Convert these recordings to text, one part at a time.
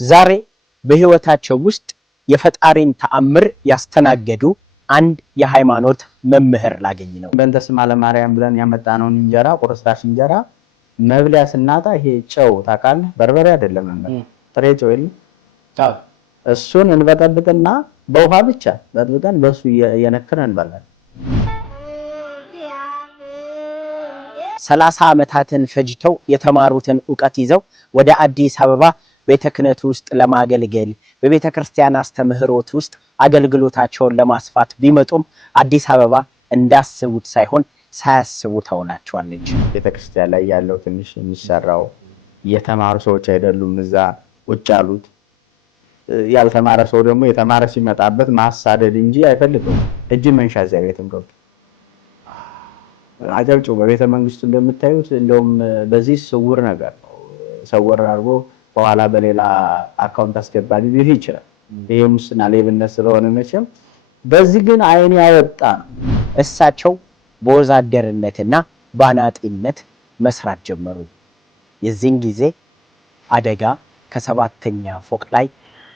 ዛሬ በህይወታቸው ውስጥ የፈጣሪን ተአምር ያስተናገዱ አንድ የሃይማኖት መምህር ላገኝ ነው። በእንተ ስማ ለማርያም ብለን ያመጣነውን እንጀራ ቁርስራሽ እንጀራ መብሊያ ስናጣ ይሄ ጨው ታውቃለህ፣ በርበሬ አይደለም ጥሬ ጨው የለም። እሱን እንበጠብጥና በውሃ ብቻ በጥብጠን በሱ የነክረን እንበላለን። 30 ዓመታትን ፈጅተው የተማሩትን ዕውቀት ይዘው ወደ አዲስ አበባ ቤተ ክህነት ውስጥ ለማገልገል በቤተ ክርስቲያን አስተምህሮት ውስጥ አገልግሎታቸውን ለማስፋት ቢመጡም አዲስ አበባ እንዳስቡት ሳይሆን ሳያስቡ ተውላቸዋለች። ቤተ ክርስቲያን ላይ ያለው ትንሽ የሚሰራው የተማሩ ሰዎች አይደሉም እዛ ቁጭ ያሉት። ያልተማረ ሰው ደግሞ የተማረ ሲመጣበት ማሳደድ እንጂ አይፈልግም። እጅ መንሻ እዚያ ቤትም ገብቶ አጨብጭቦ በቤተ መንግስቱ እንደምታዩት እንደውም በዚህ ስውር ነገር ነው። ሰውር አድርጎ በኋላ በሌላ አካውንት አስገባሊ ሊል ይችላል። ይሄ ሙስና ሌብነት ስለሆነ መቼም በዚህ ግን አይን ያወጣ ነው። እሳቸው በወዛደርነትና ባናጢነት መስራት ጀመሩ። የዚህን ጊዜ አደጋ ከ7ኛ ፎቅ ላይ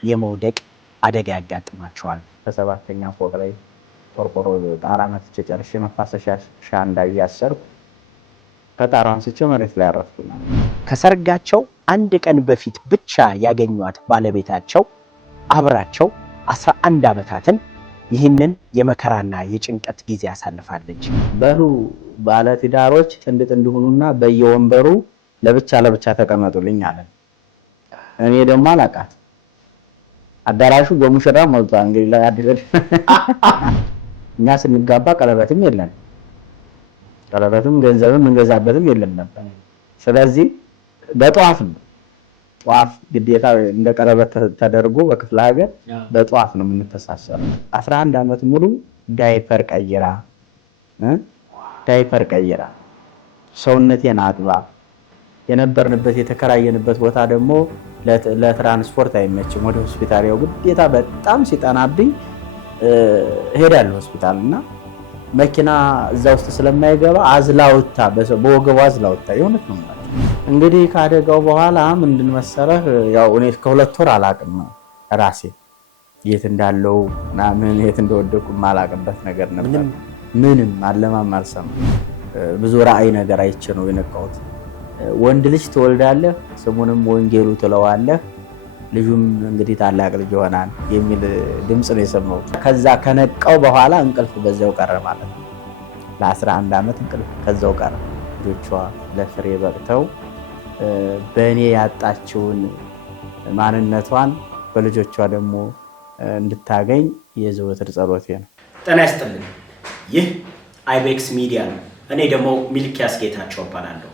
የመውደቅ አደጋ ያጋጥማቸዋል። ከ7ኛ ፎቅ ላይ ቆርቆሮ ጣራ መትቼ ጨርሼ መፋሰሻ ሻንዳ እያሰርኩ ከጣራው አንስቼ መሬት ላይ አረፍኩ። ከሰርጋቸው አንድ ቀን በፊት ብቻ ያገኟት ባለቤታቸው አብራቸው 11 ዓመታትን ይህንን የመከራና የጭንቀት ጊዜ አሳልፋለች። በሉ ባለ ትዳሮች ጥንድ ጥንድ ሆኑና በየወንበሩ ለብቻ ለብቻ ተቀመጡልኝ አለ። እኔ ደግሞ አላቃት አዳራሹ በሙሽራ ሞልቷል። እንግዲህ ለአዲስ እኛ ስንጋባ ቀለበትም የለን፣ ቀለበትም ገንዘብም እንገዛበትም የለም ነበር። ስለዚህ በጧፍ ነው፣ ጧፍ ግዴታ እንደ ቀለበት ተደርጎ በክፍለ ሀገር በጧፍ ነው የምንተሳሰረው። 11 ዓመት ሙሉ ዳይፐር ቀይራ ሰውነቴን አጥባ የነበርንበት የተከራየንበት ቦታ ደግሞ ለትራንስፖርት አይመችም። ወደ ሆስፒታል ያው ግዴታ በጣም ሲጠናብኝ ሄዳለሁ ሆስፒታል እና መኪና እዛ ውስጥ ስለማይገባ አዝላውታ በወገቧ አዝላውታ የሆነት ነው ማለት። እንግዲህ ካደጋው በኋላ ምንድን መሰለህ ያው እኔ ከ2 ወር አላቅም ራሴ የት እንዳለው ምን የት እንደወደቁ ማላቅበት ነገር ነበር። ምንም አለማም አልሰማም። ብዙ ራእይ ነገር አይቼ ነው የነቃሁት። ወንድ ልጅ ትወልዳለህ፣ ስሙንም ወንጌሉ ትለዋለህ፣ ልጁም እንግዲህ ታላቅ ልጅ ይሆናል የሚል ድምጽ ነው የሰማሁት። ከዛ ከነቃው በኋላ እንቅልፍ በዛው ቀረ ማለት ነው። ለ11 ዓመት እንቅልፍ ከዛው ቀረ። ልጆቿ ለፍሬ በቅተው በእኔ ያጣችውን ማንነቷን በልጆቿ ደግሞ እንድታገኝ የዘወትር ጸሎቴ ነው። ጤና ይስጥልኝ። ይህ አይቤክስ ሚዲያ ነው። እኔ ደግሞ ሚልኪያስ ጌታቸው እባላለሁ።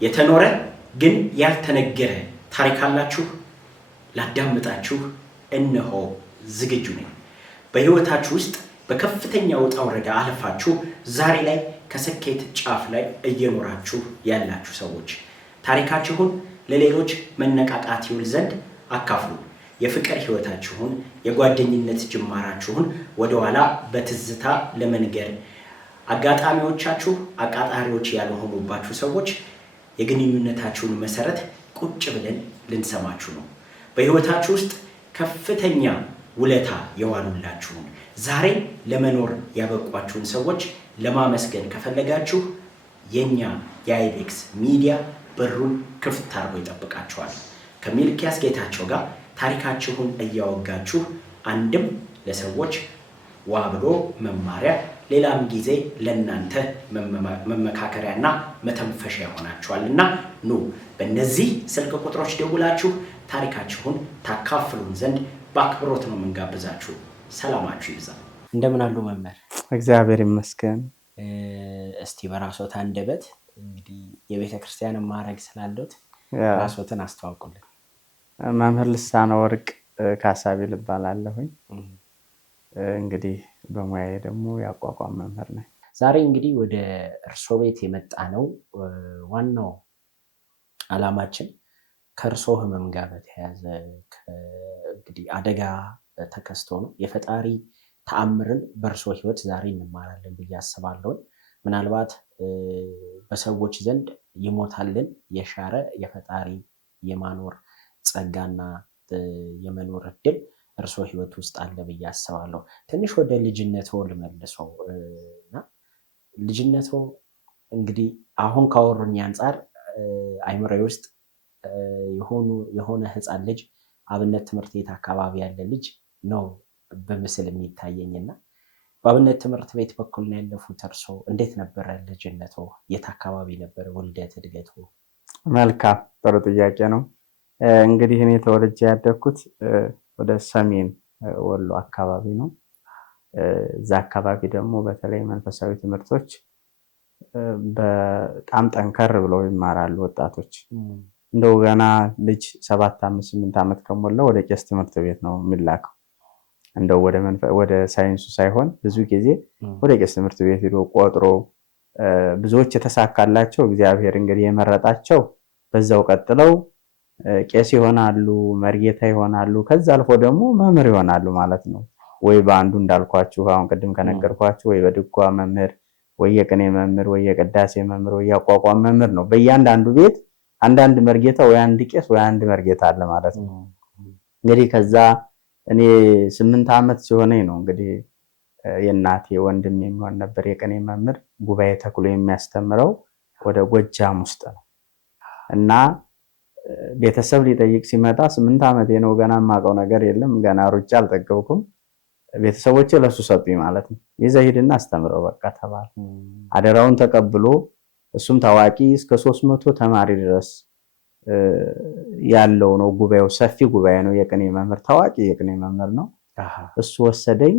የተኖረ ግን ያልተነገረ ታሪክ አላችሁ? ላዳምጣችሁ እነሆ ዝግጁ ነኝ። በህይወታችሁ ውስጥ በከፍተኛ ውጣ ውረድ አልፋችሁ ዛሬ ላይ ከስኬት ጫፍ ላይ እየኖራችሁ ያላችሁ ሰዎች ታሪካችሁን ለሌሎች መነቃቃት ይውል ዘንድ አካፍሉ። የፍቅር ህይወታችሁን፣ የጓደኝነት ጅማራችሁን ወደኋላ በትዝታ ለመንገር አጋጣሚዎቻችሁ አቃጣሪዎች ያልሆኑባችሁ ሰዎች የግንኙነታችሁን መሰረት ቁጭ ብለን ልንሰማችሁ ነው። በህይወታችሁ ውስጥ ከፍተኛ ውለታ የዋሉላችሁን ዛሬ ለመኖር ያበቋችሁን ሰዎች ለማመስገን ከፈለጋችሁ የኛ የአይቤክስ ሚዲያ በሩን ክፍት አድርጎ ይጠብቃችኋል። ከሚልኪያስ ጌታቸው ጋር ታሪካችሁን እያወጋችሁ አንድም ለሰዎች ዋብሎ መማሪያ ሌላም ጊዜ ለእናንተ መመካከሪያና መተንፈሻ ይሆናችኋልና ኑ በእነዚህ ስልክ ቁጥሮች ደውላችሁ ታሪካችሁን ታካፍሉን ዘንድ በአክብሮት ነው የምንጋብዛችሁ። ሰላማችሁ ይብዛ። እንደምን አሉ መምህር? እግዚአብሔር ይመስገን። እስቲ በራስዎት አንደበት እንግዲህ የቤተ ክርስቲያን ማዕረግ ስላለዎት ራስዎትን አስተዋውቁልን። መምህር ልሳነ ወርቅ ካሳቤል እባላለሁኝ። እንግዲህ በሙያዬ ደግሞ ያቋቋም መምህር ነኝ። ዛሬ እንግዲህ ወደ እርሶ ቤት የመጣ ነው ዋናው ዓላማችን ከእርሶ ህመም ጋር በተያያዘ እንግዲህ አደጋ ተከስቶ ነው። የፈጣሪ ተአምርን በእርሶ ህይወት ዛሬ እንማራለን ብዬ አስባለሁ። ምናልባት በሰዎች ዘንድ ይሞታልን የሻረ የፈጣሪ የማኖር ጸጋና የመኖር እድል እርስዎ ህይወት ውስጥ አለ ብዬ አስባለሁ። ትንሽ ወደ ልጅነቶ ልመልሰው እና ልጅነቶ እንግዲህ አሁን ካወሩኝ አንጻር አይምሮዬ ውስጥ የሆነ ህፃን ልጅ አብነት ትምህርት ቤት አካባቢ ያለ ልጅ ነው በምስል የሚታየኝና በአብነት ትምህርት ቤት በኩል ነው ያለፉት እርስዎ። እንዴት ነበረ ልጅነቶ? የት አካባቢ ነበረ ውልደት እድገቱ? መልካም ጥሩ ጥያቄ ነው። እንግዲህ እኔ ተወልጄ ያደግኩት ወደ ሰሜን ወሎ አካባቢ ነው። እዛ አካባቢ ደግሞ በተለይ መንፈሳዊ ትምህርቶች በጣም ጠንከር ብለው ይማራሉ ወጣቶች። እንደው ገና ልጅ 7 5 8 ዓመት ከሞላው ወደ ቄስ ትምህርት ቤት ነው የሚላከው። እንደው ወደ ሳይንሱ ሳይሆን ብዙ ጊዜ ወደ ቄስ ትምህርት ቤት ሄዶ ቆጥሮ ብዙዎች የተሳካላቸው እግዚአብሔር እንግዲህ የመረጣቸው በዛው ቀጥለው ቄስ ይሆናሉ፣ መርጌታ ይሆናሉ። ከዛ አልፎ ደግሞ መምህር ይሆናሉ ማለት ነው። ወይ በአንዱ እንዳልኳችሁ አሁን ቅድም ከነገርኳችሁ ወይ በድጓ መምህር፣ ወይ የቅኔ መምህር፣ ወይ የቅዳሴ መምህር፣ ወይ የአቋቋም መምህር ነው። በእያንዳንዱ ቤት አንዳንድ መርጌታ ወይ አንድ ቄስ ወይ አንድ መርጌታ አለ ማለት ነው። እንግዲህ ከዛ እኔ 8 ዓመት ሲሆነኝ ነው እንግዲህ የእናቴ ወንድም የሚሆን ነበር የቅኔ መምህር ጉባኤ ተክሎ የሚያስተምረው ወደ ጎጃም ውስጥ ነው እና ቤተሰብ ሊጠይቅ ሲመጣ 8 ዓመቴ ነው። ገና የማውቀው ነገር የለም። ገና ሩጫ አልጠገብኩም። ቤተሰቦቼ ለሱ ሰጡኝ ማለት ነው። ይዘህ ሂድና አስተምረው በቃ ተባለ። አደራውን ተቀብሎ እሱም ታዋቂ እስከ 300 ተማሪ ድረስ ያለው ነው ጉባኤው። ሰፊ ጉባኤ ነው። የቅኔ መምህር ታዋቂ የቅኔ መምህር ነው። እሱ ወሰደኝ።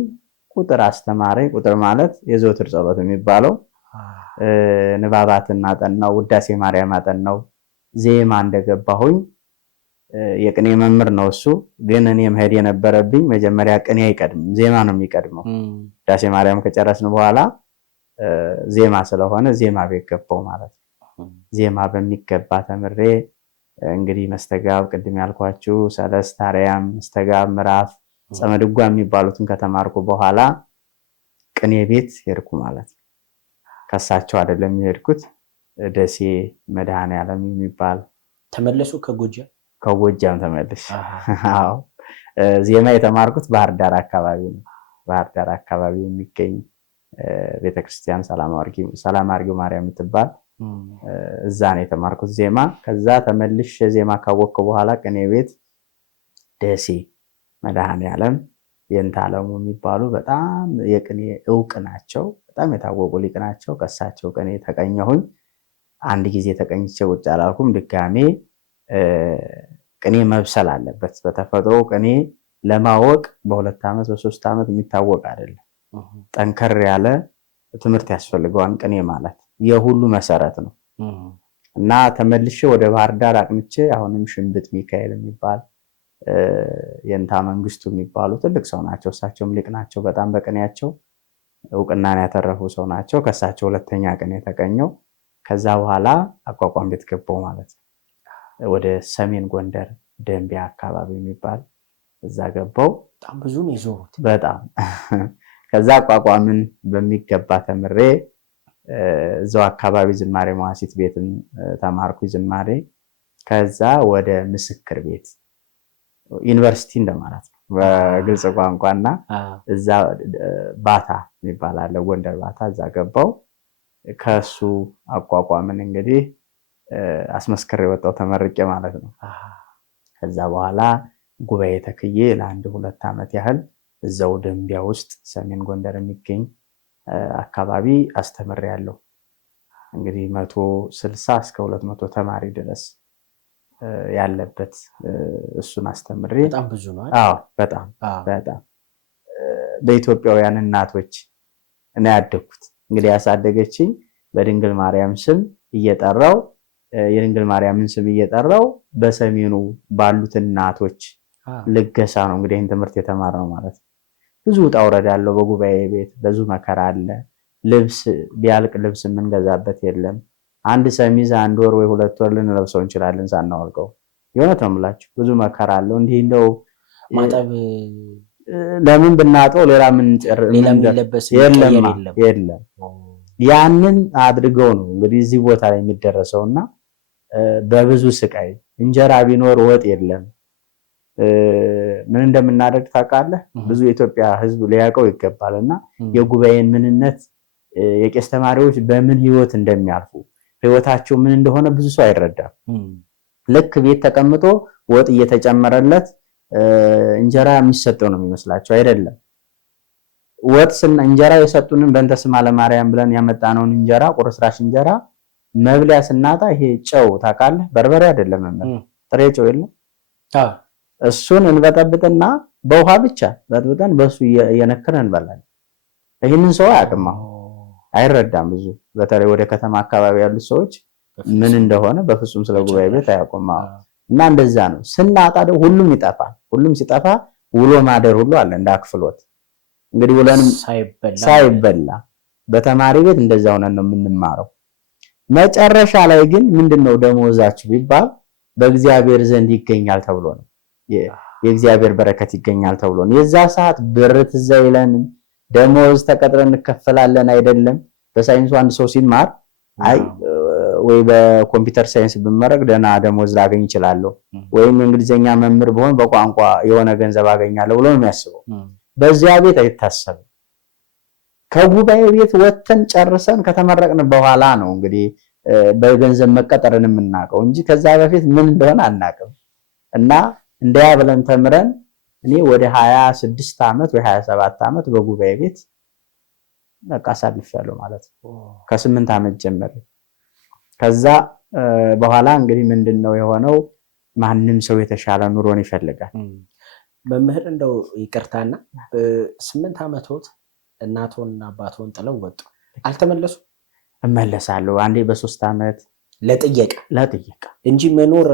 ቁጥር አስተማረኝ። ቁጥር ማለት የዘወትር ጸሎት የሚባለው ንባባትን አጠናው፣ ውዳሴ ማርያም አጠናው። ዜማ እንደገባሁኝ የቅኔ መምህር ነው እሱ። ግን እኔ መሄድ የነበረብኝ መጀመሪያ ቅኔ አይቀድምም፣ ዜማ ነው የሚቀድመው። ውዳሴ ማርያም ከጨረስን በኋላ ዜማ ስለሆነ ዜማ ቤት ገባው ማለት ነው። ዜማ በሚገባ ተምሬ እንግዲህ መስተጋብ ቅድም ያልኳችሁ ሰለስት፣ አርያም፣ መስተጋብ፣ ምዕራፍ፣ ጸመድጓ የሚባሉትን ከተማርኩ በኋላ ቅኔ ቤት ሄድኩ ማለት ነው። ከሳቸው አይደለም የሄድኩት፣ ደሴ መድኃኔዓለም የሚባል ተመለሱ። ከጎጃም ተመለሽ። አዎ ዜማ የተማርኩት ባህር ዳር አካባቢ ነው። ባህር ዳር አካባቢ የሚገኝ ቤተክርስቲያን ሰላም አርጊው ማርያም የምትባል እዛ ነው የተማርኩት ዜማ። ከዛ ተመልሼ ዜማ ካወቅኩ በኋላ ቅኔ ቤት ደሴ መድኃኔዓለም የንታለሙ የሚባሉ በጣም የቅኔ እውቅ ናቸው፣ በጣም የታወቁ ሊቅ ናቸው። ከሳቸው ቅኔ ተቀኘሁኝ። አንድ ጊዜ ተቀኝቼ ቁጭ አላልኩም። ድጋሜ ቅኔ መብሰል አለበት። በተፈጥሮ ቅኔ ለማወቅ በ2 ዓመት በ3 ዓመት የሚታወቅ አይደለም። ጠንከር ያለ ትምህርት ያስፈልገዋል። ቅኔ ማለት የሁሉ መሰረት ነው እና ተመልሼ ወደ ባህር ዳር አቅንቼ አሁንም ሽንብጥ ሚካኤል የሚባል የንታ መንግስቱ የሚባሉ ትልቅ ሰው ናቸው። እሳቸውም ሊቅ ናቸው። በጣም በቅኔያቸው እውቅናን ያተረፉ ሰው ናቸው። ከእሳቸው 2ኛ ቅኔ ተቀኘው። ከዛ በኋላ አቋቋም ቤት ገባው ማለት ነው። ወደ ሰሜን ጎንደር ደንቢያ አካባቢ የሚባል እዛ ገባው። በጣም ብዙ ነው ይዞት በጣም ከዛ አቋቋምን በሚገባ ተምሬ እዛው አካባቢ ዝማሬ መዋሲት ቤትን ተማርኩ ዝማሬ። ከዛ ወደ ምስክር ቤት ዩኒቨርሲቲ እንደማለት ነው በግልጽ ቋንቋና እዛ ባታ የሚባል አለ ጎንደር ባታ፣ እዛ ገባው። ከሱ አቋቋምን እንግዲህ አስመስክሬ ወጣው ተመርቄ ማለት ነው። ከዛ በኋላ ጉባኤ ተክዬ ለ1-2 ዓመት ያህል እዛው ደንቢያ ውስጥ ሰሜን ጎንደር የሚገኝ አካባቢ አስተምሬያለሁ። እንግዲህ 160 እስከ 200 ተማሪ ድረስ ያለበት እሱን አስተምሬ በጣም ብዙ ነው። አዎ በጣም በኢትዮጵያውያን እናቶች ነው ያደግኩት። እንግዲህ ያሳደገችኝ በድንግል ማርያም ስም እየጠራው የድንግል ማርያምን ስም እየጠራው በሰሜኑ ባሉት እናቶች ልገሳ ነው እንግዲህ ይህን ትምህርት የተማርነው ማለት ነው። ብዙ ውጣ ውረድ ያለው በጉባኤ ቤት ብዙ መከራ አለ። ልብስ ቢያልቅ ልብስ የምንገዛበት የለም። አንድ ሰሚዝ 1 ወር ወይ 2 ወር ልንለብሰው እንችላለን ሳናወልቀው። የእውነት ነው የምላችሁ ብዙ መከራ አለው። እንዲህ እንደው ማጠብ ለምን ብናጠው ሌላ ምን የለም። ያንን አድርገው ነው እንግዲህ እዚህ ቦታ ላይ የሚደረሰውና በብዙ ስቃይ እንጀራ ቢኖር ወጥ የለም፣ ምን እንደምናደርግ ታውቃለህ? ብዙ የኢትዮጵያ ሕዝብ ሊያውቀው ይገባልና የጉባኤን ምንነት የቄስ ተማሪዎች በምን ህይወት እንደሚያልፉ ህይወታቸው ምን እንደሆነ ብዙ ሰው አይረዳም። ልክ ቤት ተቀምጦ ወጥ እየተጨመረለት እንጀራ የሚሰጠው ነው የሚመስላቸው። አይደለም። እንጀራ የሰጡንን በእንተ ስማ ለማርያም ብለን ያመጣነውን እንጀራ ቁርስራሽ እንጀራ መብሊያ ስናጣ ይሄ ጨው ታውቃለህ? በርበሬ አይደለም ጥሬ ጨው የለም። እሱን እንበጠብጥና በውሃ ብቻ በጥብጠን በሱ እየነከረን እንበላለን። ይህንን ሰው አያውቅም፣ አይረዳም። ብዙ በተለይ ወደ ከተማ አካባቢ ያሉት ሰዎች ምን እንደሆነ በፍጹም ስለ ጉባኤ ቤት አያውቁም። እና እንደዛ ነው። ስናጣ ደግሞ ሁሉም ይጠፋል። ሁሉም ሲጠፋ ውሎ ማደር ሁሉ አለ እንደ አክፍሎት። እንግዲህ ውለንም ሳይበላ በተማሪ ቤት እንደዛ ሆነን ነው የምንማረው። መጨረሻ ላይ ግን ምንድነው ደሞዛችሁ ቢባል በእግዚአብሔር ዘንድ ይገኛል ተብሎ ነው። የእግዚአብሔር በረከት ይገኛል ተብሎ ነው። የዛ ሰዓት ብር ትዝ አይለንም። ደሞዝ ተቀጥረን እንከፈላለን አይደለም። በሳይንሱ አንድ ሰው ሲማር አይ ወይ በኮምፒውተር ሳይንስ ብመረቅ ደህና ደሞዝ ላገኝ እችላለሁ፣ ወይም እንግሊዘኛ መምህር ብሆን በቋንቋ የሆነ ገንዘብ አገኛለሁ ብሎ ነው የሚያስበው። በዚያ ቤት አይታሰብም። ከጉባኤ ቤት ወጥተን ጨርሰን ከተመረቅን በኋላ ነው እንግዲህ በገንዘብ መቀጠርን የምናውቀው እንጂ ከዛ በፊት ምን እንደሆነ አናውቅም። እና እንደያ ብለን ተምረን እኔ ወደ 26 ዓመት ወይ 27 ዓመት በጉባኤ ቤት በቃ አሳልፌያለሁ ማለት ነው። ከ8 ዓመት ጀምሬ ከዛ በኋላ እንግዲህ ምንድነው የሆነው? ማንም ሰው የተሻለ ኑሮን ይፈልጋል። መምህር እንደው ይቅርታና 8 ዓመቶት እናቶና አባቶን ጥለው ወጡ፣ አልተመለሱ? እመለሳለሁ አንዴ በ3 ዓመት ለጥየቃ እንጂ መኖር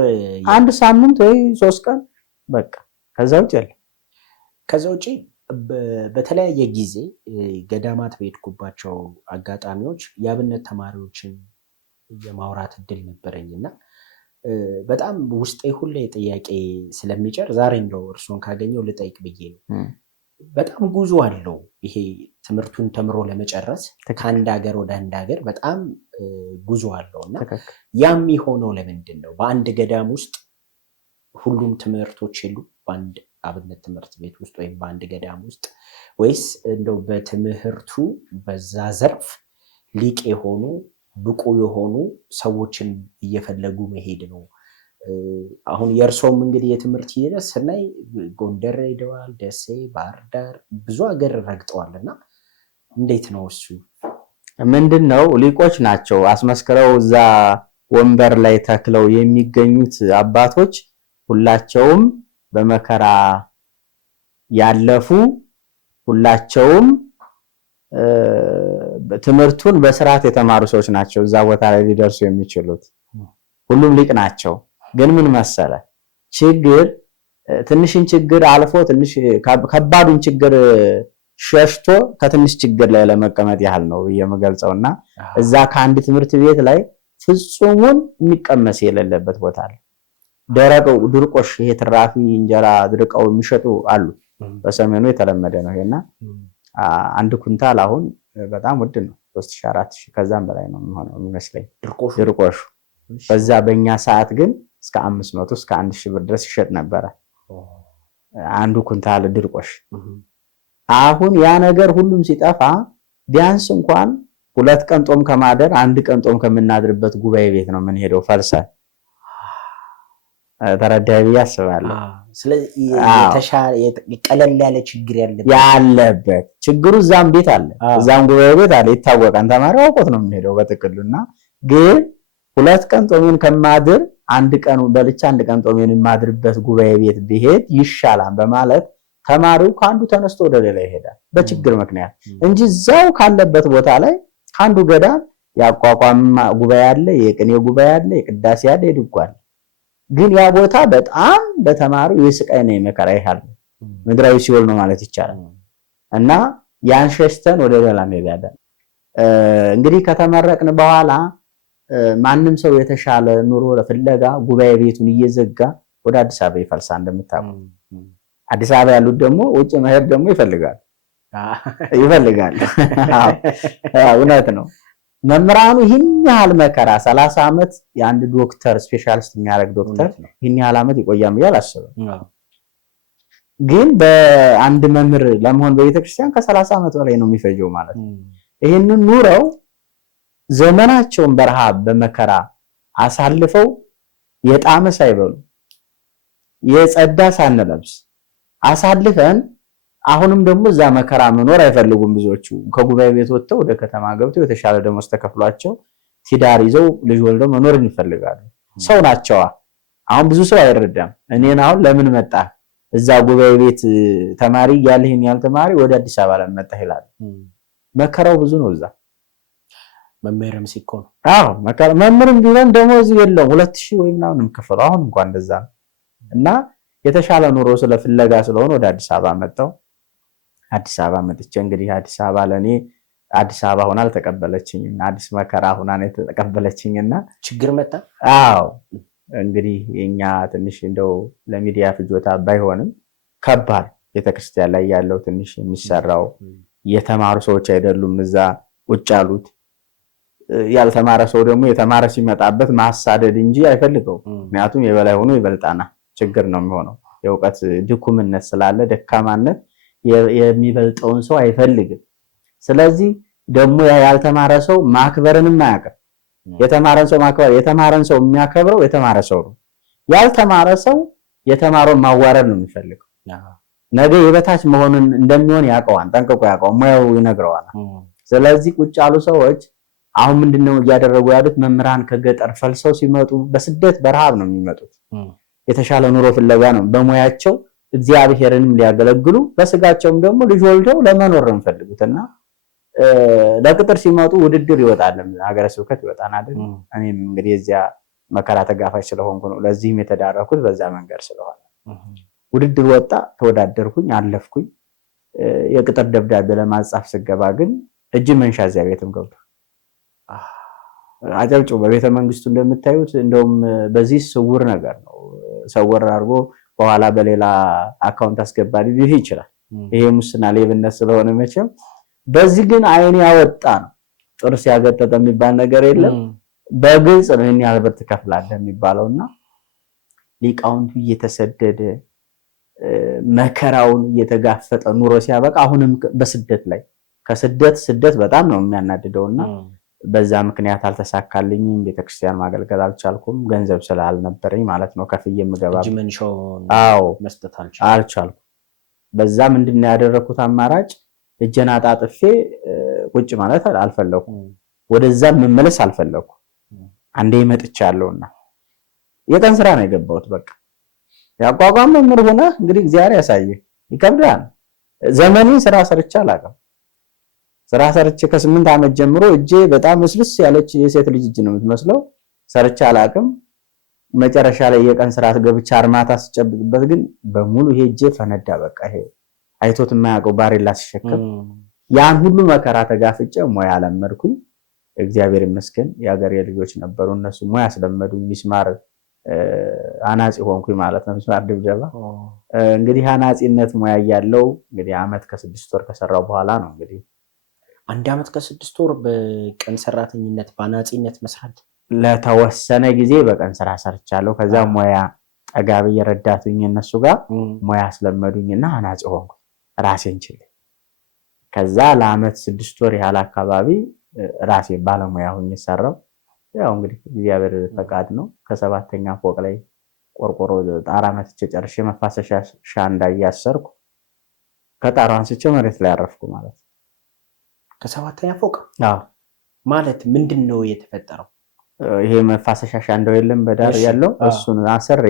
አንድ ሳምንት ወይ 3 ቀን በቃ ከዛ ውጭ ያለ። ከዛ ውጭ በተለያየ ጊዜ ገዳማት በሄድኩባቸው አጋጣሚዎች የአብነት ተማሪዎችን የማውራት እድል ነበረኝና በጣም ውስጤ ሁሌ ጥያቄ ስለሚጨር ዛሬ እንደው እርሶን ካገኘው ልጠይቅ ብዬ ነው። በጣም ጉዞ አለው ይሄ ትምህርቱን ተምሮ ለመጨረስ ከአንድ ሀገር ወደ አንድ ሀገር በጣም ጉዞ አለውና ያም የሆነው ለምንድን ነው? በአንድ ገዳም ውስጥ ሁሉም ትምህርቶች የሉ በአንድ አብነት ትምህርት ቤት ውስጥ ወይም በአንድ ገዳም ውስጥ ወይስ እንደው በትምህርቱ በዛ ዘርፍ ሊቅ የሆኑ ብቁ የሆኑ ሰዎችን እየፈለጉ መሄድ ነው? አሁን የእርሶም እንግዲህ የትምህርት ሂደት ስናይ ጎንደር ሄደዋል፣ ደሴ፣ ባህር ዳር ብዙ ሀገር ረግጠዋልና እንዴት ነው እሱ? ምንድነው ሊቆች ናቸው አስመስክረው እዛ ወንበር ላይ ተክለው የሚገኙት አባቶች ሁላቸውም በመከራ ያለፉ፣ ሁላቸውም ትምህርቱን በስርዓት የተማሩ ሰዎች ናቸው እዛ ቦታ ላይ ሊደርሱ የሚችሉት። ሁሉም ሊቅ ናቸው። ግን ምን መሰለ ችግር ትንሽን ችግር አልፎ ትንሽ ከባዱን ችግር ሸሽቶ ከትንሽ ችግር ላይ ለመቀመጥ ያህል ነው የምገልጸውና እዛ ከአንድ ትምህርት ቤት ላይ ፍጹሙን የሚቀመስ የሌለበት ቦታ አለ። ደረቀው ድርቆሽ ይሄ ትራፊ እንጀራ ድርቀው የሚሸጡ አሉ። በሰሜኑ የተለመደ ነው ይሄና አንድ ኩንታል አሁን በጣም ውድ ነው። 3000 4000 ከዛም በላይ ነው የሚሆነው የሚመስለኝ ድርቆሹ። በዛ በእኛ ሰዓት ግን እስከ 500 እስከ 1000 ብር ድረስ ይሸጥ ነበረ አንዱ ኩንታል ድርቆሽ። አሁን ያ ነገር ሁሉም ሲጠፋ ቢያንስ እንኳን 2 ቀን ጦም ከማደር 1 ቀን ጦም ከምናድርበት ጉባኤ ቤት ነው ምን ሄደው ፈልሰን ተረዳይ ያስባለሁ። ስለዚህ የተሻለ ቀለል ያለ ችግር ያለበት ችግሩ እዛም ቤት አለ፣ እዛም ጉባኤ ቤት አለ ይታወቃል። ተማሪው አውቆት ነው የሚሄደው በጥቅሉና ግን 2 ቀን ጦሜን ከማድር 1 ቀን በልቻ 1 ቀን ጦሜን የማድርበት ጉባኤ ቤት ቢሄድ ይሻላል በማለት ተማሪው ካንዱ ተነስቶ ወደ ሌላ ይሄዳል በችግር ምክንያት እንጂ እዛው ካለበት ቦታ ላይ ካንዱ ገዳም ያቋቋም ጉባኤ አለ፣ የቅኔ ጉባኤ አለ፣ የቅዳሴ አለ፣ ይድጓል። ግን ያ ቦታ በጣም በተማሪው የስቃይና የመከራ ይሃል ምድራዊ ሲኦል ነው ማለት ይቻላል። እና ያን ሸሽተን ወደ ሌላ እንሄዳለን። እንግዲህ ከተመረቅን በኋላ ማንም ሰው የተሻለ ኑሮ ለፍለጋ ጉባኤ ቤቱን እየዘጋ ወደ አዲስ አበባ ይፈልሳል። እንደምታውቁ አዲስ አበባ ያሉት ደግሞ ውጭ መሄድ ደግሞ ይፈልጋል። እውነት ነው። መምህራኑ ይህን ያህል መከራ 30 ዓመት የአንድ ዶክተር ስፔሻሊስት የሚያደርግ ዶክተር ይህን ያህል ዓመት ይቆያል ብዬ አላስብም። ግን በአንድ መምህር ለመሆን በቤተክርስቲያን ከ30 ዓመት በላይ ነው የሚፈጀው ማለት ነው። ይህንን ኑረው ዘመናቸውን በረሃብ በመከራ አሳልፈው የጣመ ሳይበሉ የጸዳ ሳንለብስ አሳልፈን አሁንም ደግሞ እዛ መከራ መኖር አይፈልጉም። ብዙዎቹ ከጉባኤ ቤት ወጥተው ወደ ከተማ ገብተው የተሻለ ደሞዝ ተከፍሏቸው ትዳር ይዘው ልጅ ወልደው መኖር ይፈልጋሉ። ሰው ናቸዋ። አሁን ብዙ ሰው አይረዳም። እኔን አሁን ለምን መጣ እዛ ጉባኤ ቤት ተማሪ ያለህን ያልተማሪ ወደ አዲስ አበባ ለምን መጣ ይላል። መከራው ብዙ ነው። እዛ መምህርም ሲኮን መምህርም ቢሆን ደሞዝ የለውም 2000 ወይ ምናምን ከፈሉ። አሁን እንኳን እንደዛ እና የተሻለ ኑሮ ስለፍለጋ ስለሆነ ወደ አዲስ አበባ መጣው። አዲስ አበባ መጥቼ እንግዲህ አዲስ አበባ ለኔ አዲስ አበባ ሆና አልተቀበለችኝና አዲስ መከራ ሆና ነው የተቀበለችኝና ችግር መጣ። አዎ እንግዲህ የኛ ትንሽ እንደው ለሚዲያ ፍጆታ ባይሆንም ከባድ ቤተክርስቲያን ላይ ያለው ትንሽ የሚሰራው የተማሩ ሰዎች አይደሉም እዛ ቁጭ ያሉት። ያልተማረ ሰው ደግሞ የተማረ ሲመጣበት ማሳደድ እንጂ አይፈልገው። ምክንያቱም የበላይ ሆኖ ይበልጣና ችግር ነው የሚሆነው። የእውቀት ድኩምነት ስላለ ደካማነት የሚበልጠውን ሰው አይፈልግም። ስለዚህ ደግሞ ያልተማረ ሰው ማክበርንም አያውቅም። የተማረን ሰው ማክበር የተማረን ሰው የሚያከብረው የተማረ ሰው ነው። ያልተማረ ሰው የተማረውን ማዋረድ ነው የሚፈልገው። ነገ የበታች መሆኑን እንደሚሆን ያውቀዋል፣ ጠንቅቆ ያውቀዋል፣ ሙያው ይነግረዋል። ስለዚህ ቁጭ ያሉ ሰዎች አሁን ምንድነው እያደረጉ ያሉት? መምህራን ከገጠር ፈልሰው ሲመጡ በስደት በረሃብ ነው የሚመጡት። የተሻለ ኑሮ ፍለጋ ነው። በሙያቸው እግዚአብሔርንም ሊያገለግሉ በስጋቸውም ደግሞ ልጅ ወልደው ለመኖር ነው የሚፈልጉትና ለቅጥር ሲመጡ ውድድር ይወጣል፣ ሀገረ ስብከት ይወጣል አይደል? እኔም እንግዲህ እዚያ መከራ ተጋፋች ስለሆንኩ ነው ለዚህም የተዳረኩት በዛ መንገድ ስለሆነ ውድድር ወጣ፣ ተወዳደርኩኝ፣ አለፍኩኝ። የቅጥር ደብዳቤ ለማጻፍ ስገባ ግን እጅ መንሻ እዚያ ቤትም ገብቶ አጨብጭ በቤተ መንግስቱ እንደምታዩት እንደውም በዚህ ስውር ነገር ነው። ሰወር አድርጎ በኋላ በሌላ አካውንት አስገባሊ ሊል ይችላል። ይሄ ሙስና ሌብነት ስለሆነ መቼም በዚህ ግን አይን ያወጣ ነው። ጥርስ ያገጠጠ የሚባል ነገር የለም። በግልጽ ነው ይሄን ያህል ብር ትከፍላለህ የሚባለውና ሊቃውንቱ እየተሰደደ መከራውን እየተጋፈጠ ኑሮ ሲያበቃ አሁንም በስደት ላይ ስደት በጣም ነው የሚያናድደውና በዛ ምክንያት አልተሳካልኝም። ቤተክርስቲያን ማገልገል አልቻልኩም። ገንዘብ ስላልነበረኝ ማለት ነው ከፍዬ የምገባ መስጠት አልቻልኩም። በዛ ምንድነው ያደረኩት አማራጭ እጄን አጣጥፌ ቁጭ ማለት አልፈለኩም። ወደዛ መመለስ አልፈለኩም። አንዴ መጥቻለሁና የቀን ስራ ነው የገባሁት። በቃ ያቋቋም መምህር ሆነ እንግዲህ እግዚአብሔር ያሳየ ይከብዳል። ዘመኔን ስራ ሰርቼ አላውቅም። ስራ ሰርቼ ከ8 ዓመት ጀምሮ እጄ በጣም እስልስ ያለች የሴት ልጅ እጅ ነው የምትመስለው። ሰርቼ አላውቅም። መጨረሻ ላይ የቀን ስራ ገብቼ አርማታ ስጨብጥበት ግን በሙሉ ይሄ እጄ ፈነዳ። በቃ ይሄ አይቶት የማያውቀው ባሬላ ሲሸከም ያን ሁሉ መከራ ተጋፍጬ ሙያ ለመድኩኝ። እግዚአብሔር ይመስገን የሀገሬ ልጆች ነበሩ፣ እነሱ ሙያ አስለመዱኝ። ሚስማር አናጺ ሆንኩኝ ማለት ነው። ሚስማር ድብደባ እንግዲህ አናጺነት ሙያ ያለው እንግዲህ ዓመት ከ6 ወር ከሰራው በኋላ ነው እንግዲህ 1 ዓመት ከ6 ወር በቀን ሰራተኝነት በአናጺነት መስራት ለተወሰነ ጊዜ በቀን ስራ ሰርቻለሁ። ከዛ ሙያ ጠጋብ እየረዳቱኝ እነሱ ጋር ሙያ አስለመዱኝና አናጺ ሆንኩ ራሴን ችዬ። ከዛ ለዓመት 6 ወር ያህል አካባቢ ራሴ ባለሙያ ሆኜ ሰራው። ያው እንግዲህ እግዚአብሔር ፈቃድ ነው። ከ7ኛ ፎቅ ላይ ቆርቆሮ ጣራ መትቼ ጨርሼ መፋሰሻ ሻንዳ እያሰርኩ ከጣራው አንስቼ መሬት ላይ አረፍኩ ማለት ነው። ከ7ኛ ፎቅ ማለት ምንድነው የተፈጠረው? ይሄ መፋሰሻ ሻንዳው የለም በዳር ያለው እሱን አስሬ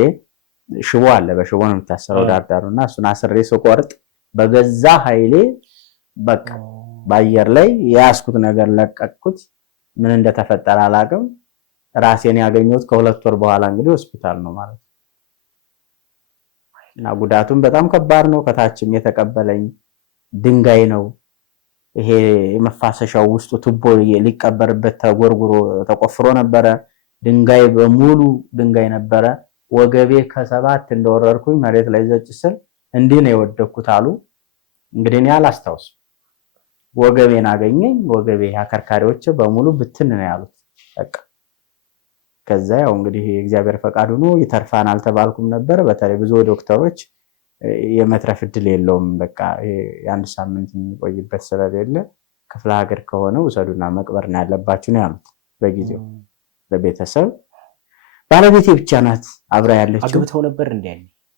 ሽቦ አለ፣ በሽቦ ነው የምታሰረው ዳርዳሩና እሱን አስሬ ስቆርጥ በገዛ ኃይሌ በቃ በአየር ላይ የያዝኩት ነገር ለቀቅኩት። ምን እንደተፈጠረ አላውቅም። ራሴን ያገኘሁት ከ2 ወር በኋላ እንግዲህ ሆስፒታል ነው ማለት ነው። እና ጉዳቱም በጣም ከባድ ነው። ከታችም የተቀበለኝ ድንጋይ ነው። ይሄ የመፋሰሻው ውስጡ ቱቦ ሊቀበርበት ተጎርጉሮ ተቆፍሮ ነበረ። ድንጋይ በሙሉ ድንጋይ ነበረ። ወገቤ ከ7 እንደወረድኩኝ መሬት ላይ ዘጭ ስል እንዲህ ነው የወደኩት አሉ። እንግዲህ እኔ አላስታውስም። ወገቤን አገኘኝ። ወገቤ አከርካሪዎች በሙሉ ብትን ነው ያሉት። በቃ ከዛ ያው እንግዲህ የእግዚአብሔር ፈቃድ ሆኖ ይተርፋን አልተባልኩም ነበር። በተለይ ብዙ ዶክተሮች የመትረፍ እድል የለውም። በቃ የአንድ ሳምንት የሚቆይበት ስለሌለ ክፍለ ሀገር ከሆነ ውሰዱና መቅበር ነው ያለባችሁ ነው ያሉት። በጊዜው ለቤተሰብ ባለቤቴ ብቻ ናት አብራ ያለችው። አግብተው ነበር እንዴ?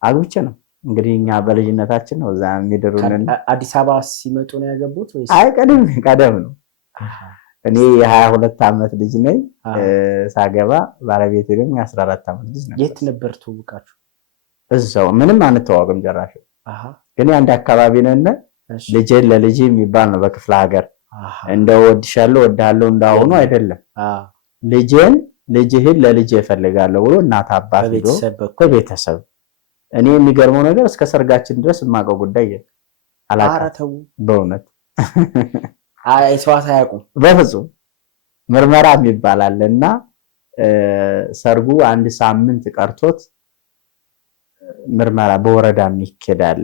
አግብቼ ነው እንግዲህ እኛ በልጅነታችን ነው እዛ የሚድሩልን። አዲስ አበባ ሲመጡ ነው ያገቡት ወይስ? አይ ቀደም ነው። እኔ የ22 ዓመት ልጅ ነኝ ሳገባ፣ ባለቤቴ ደግሞ የ14 ዓመት ልጅ ነበር። የት ነበር ትውቃችሁ? እዛው ምንም አንተዋወቅም ጭራሽ። ግን አንድ አካባቢ ነን። ልጄን ለልጅ የሚባል ነው በክፍለ ሀገር። እንደው ወድሻለሁ ወድሃለሁ እንዳሁኑ አይደለም። ልጅህን ለልጅ እፈልጋለሁ ብሎ እናት አባት ሄዶ በቤተሰብ እኔ የሚገርመው ነገር እስከ ሰርጋችን ድረስ የማውቀው ጉዳይ አላውቅም። በእውነት አይተዋት አያውቁም በፍጹም። ምርመራ የሚባል አለና ሰርጉ አንድ ሳምንት ቀርቶት ምርመራ በወረዳ የሚኬዳል።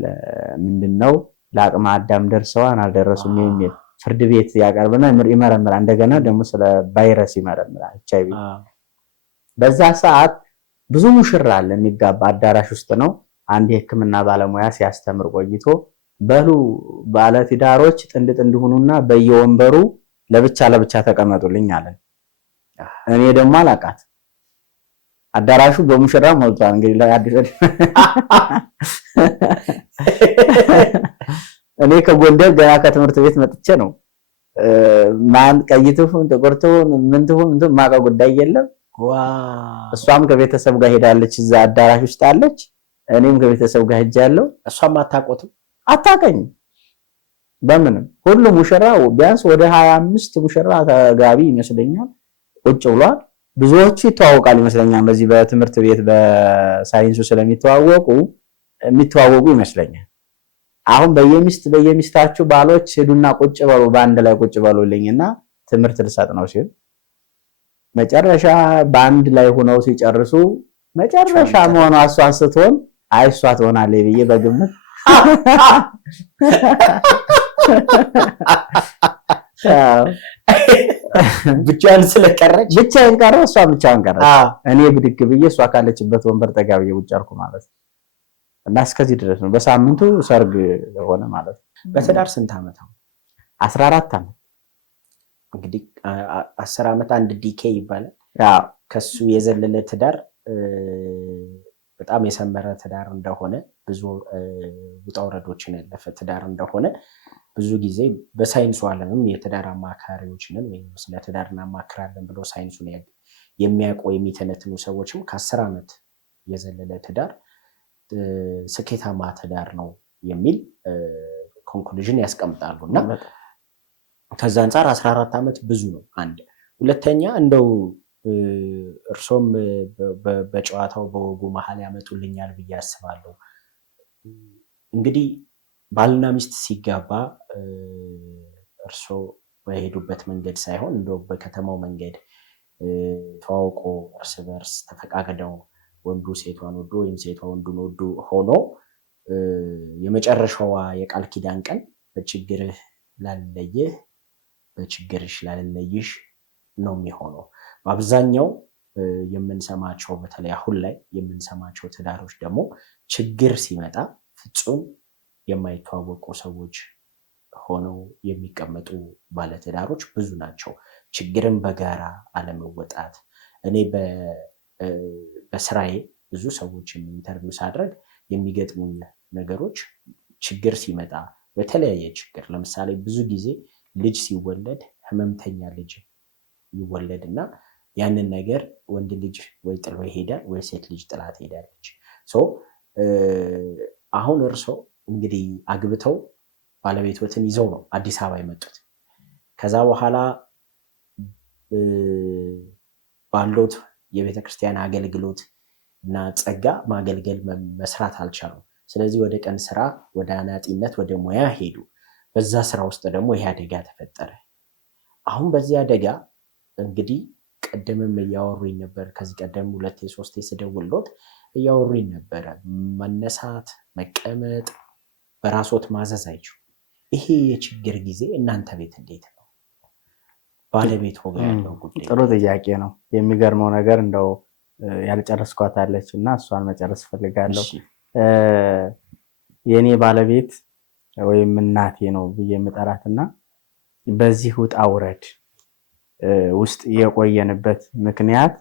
ምንድነው ለአቅመ አዳም ደርሰዋን አልደረሱም የሚል ፍርድ ቤት ያቀርብና ይመረምራል። እንደገና ደግሞ ስለ ቫይረስ ይመረምራል፣ HIV። በዛ ሰዓት ብዙ ሙሽራ አለ የሚጋባ አዳራሽ ውስጥ ነው። አንድ የሕክምና ባለሙያ ሲያስተምር ቆይቶ በሉ ባለትዳሮች ጥንድ ጥንድ ሁኑና በየወንበሩ ለብቻ ለብቻ ተቀመጡልኝ አለን። እኔ ደግሞ አላቃት አዳራሹ በሙሽራ ሞልቷል። እንግዲህ ለአዲስ እኔ ከጎንደር ገና ከትምህርት ቤት መጥቼ ነው። ማን ቀይቱን ተቆርጦን ምን ትሁን ማቀ ጉዳይ የለም። እሷም ከቤተሰብ ጋር ሄዳለች፣ እዛ አዳራሽ ውስጥ አለች። እኔም ከቤተሰብ ጋር ሄጃለሁ። እሷም አታውቁትም፣ አታውቀኝም በምንም። ሁሉ ሙሽራው ቢያንስ ወደ 25 ሙሽራ ተጋቢ ይመስለኛል ቁጭ ብሏል። ብዙዎቹ ይተዋወቃሉ ይመስለኛል። በዚህ በትምህርት ቤት በሳይንሱ ስለሚተዋወቁ የሚተዋወቁ ይመስለኛል። አሁን በየሚስታችሁ ባሎች ሄዱና ቁጭ በሉ፣ በአንድ ላይ ቁጭ በሉልኝና ትምህርት ልሰጥ ነው ሲል መጨረሻ በአንድ ላይ ሆነው ሲጨርሱ መጨረሻ መሆኗ እሷን ስትሆን አይ እሷ ትሆናለች ብዬ በግምት ብቻዋን ስለቀረች ብቻዬን ቀረ፣ እሷ ብቻዋን ቀረች። እኔ ብድግ ብዬ እሷ ካለችበት ወንበር ጠጋ ብዬ ቁጭ አልኩ ማለት ነው። እና እስከዚህ ድረስ ነው። በሳምንቱ ሰርግ ሆነ ማለት ነው። በትዳር ስንት ዓመት ነው? 14 ዓመት። እንግዲህ 10 ዓመት አንድ ዲኬ ይባላል። አዎ ከሱ የዘለለ ትዳር በጣም የሰመረ ትዳር እንደሆነ ብዙ ውጣ ውረዶችን ያለፈ ትዳር እንደሆነ ብዙ ጊዜ በሳይንሱ ዓለምም የትዳር አማካሪዎችንን ወይም ስለ ትዳር እናማክራለን ብሎ ሳይንሱን የሚያውቁ የሚተነትኑ ሰዎችም ከ10 ዓመት የዘለለ ትዳር ስኬታማ ትዳር ነው የሚል ኮንክሉዥን ያስቀምጣሉ። እና ከዛ አንጻር 14 ዓመት ብዙ ነው። አንድ ሁለተኛ እንደው እርሶም በጨዋታው በወጉ መሀል ያመጡልኛል ብዬ አስባለሁ። እንግዲህ ባልና ሚስት ሲጋባ እርሶ በሄዱበት መንገድ ሳይሆን እንደው በከተማው መንገድ ተዋውቆ እርስ በርስ ተፈቃቅደው ወንዱ ሴቷን ወዶ ወይም ሴቷ ወንዱን ወዶ ሆኖ የመጨረሻዋ የቃል ኪዳን ቀን በችግርህ ላለየህ በችግርሽ ላለይሽ ነው የሚሆነው። በአብዛኛው የምንሰማቸው በተለይ አሁን ላይ የምንሰማቸው ትዳሮች ደግሞ ችግር ሲመጣ ፍጹም የማይተዋወቁ ሰዎች ሆነው የሚቀመጡ ባለትዳሮች ብዙ ናቸው። ችግርን በጋራ አለመወጣት። እኔ በስራዬ ብዙ ሰዎችን ኢንተርቪው ሳድረግ የሚገጥሙኝ ነገሮች ችግር ሲመጣ በተለያየ ችግር፣ ለምሳሌ ብዙ ጊዜ ልጅ ሲወለድ ህመምተኛ ልጅ ይወለድ እና ያንን ነገር ወንድ ልጅ ወይ ጥሎ ይሄዳል ወይ ሴት ልጅ ጥላ ትሄዳለች። አሁን እርሶ እንግዲህ አግብተው ባለቤቶትን ይዘው ነው አዲስ አበባ የመጡት። ከዛ በኋላ ባሉት የቤተክርስቲያን አገልግሎት እና ጸጋ ማገልገል መስራት አልቻሉም። ስለዚህ ወደ ቀን ስራ፣ ወደ አናጢነት፣ ወደ ሙያ ሄዱ። በዛ ስራ ውስጥ ደግሞ ይሄ አደጋ ተፈጠረ። አሁን በዚህ አደጋ እንግዲህ ቀደምም እያወሩኝ ነበር፣ ከዚህ ቀደም 2-3 ስደውልሎት እያወሩኝ ነበረ። መነሳት፣ መቀመጥ፣ በራስዎት ማዘዝ አይችሉም። ይሄ የችግር ጊዜ እናንተ ቤት እንዴት ነው? ባለቤት ሆኖ ያለው ጉዳይ ጥሩ ጥያቄ ነው። የሚገርመው ነገር እንደው ያልጨረስኳት አለች እና እሷን መጨረስ ፈልጋለሁ። የኔ ባለቤት ወይም እናቴ ነው ብዬ የምጠራትና በዚህ ውጣ ውረድ ውስጥ የቆየንበት ምክንያት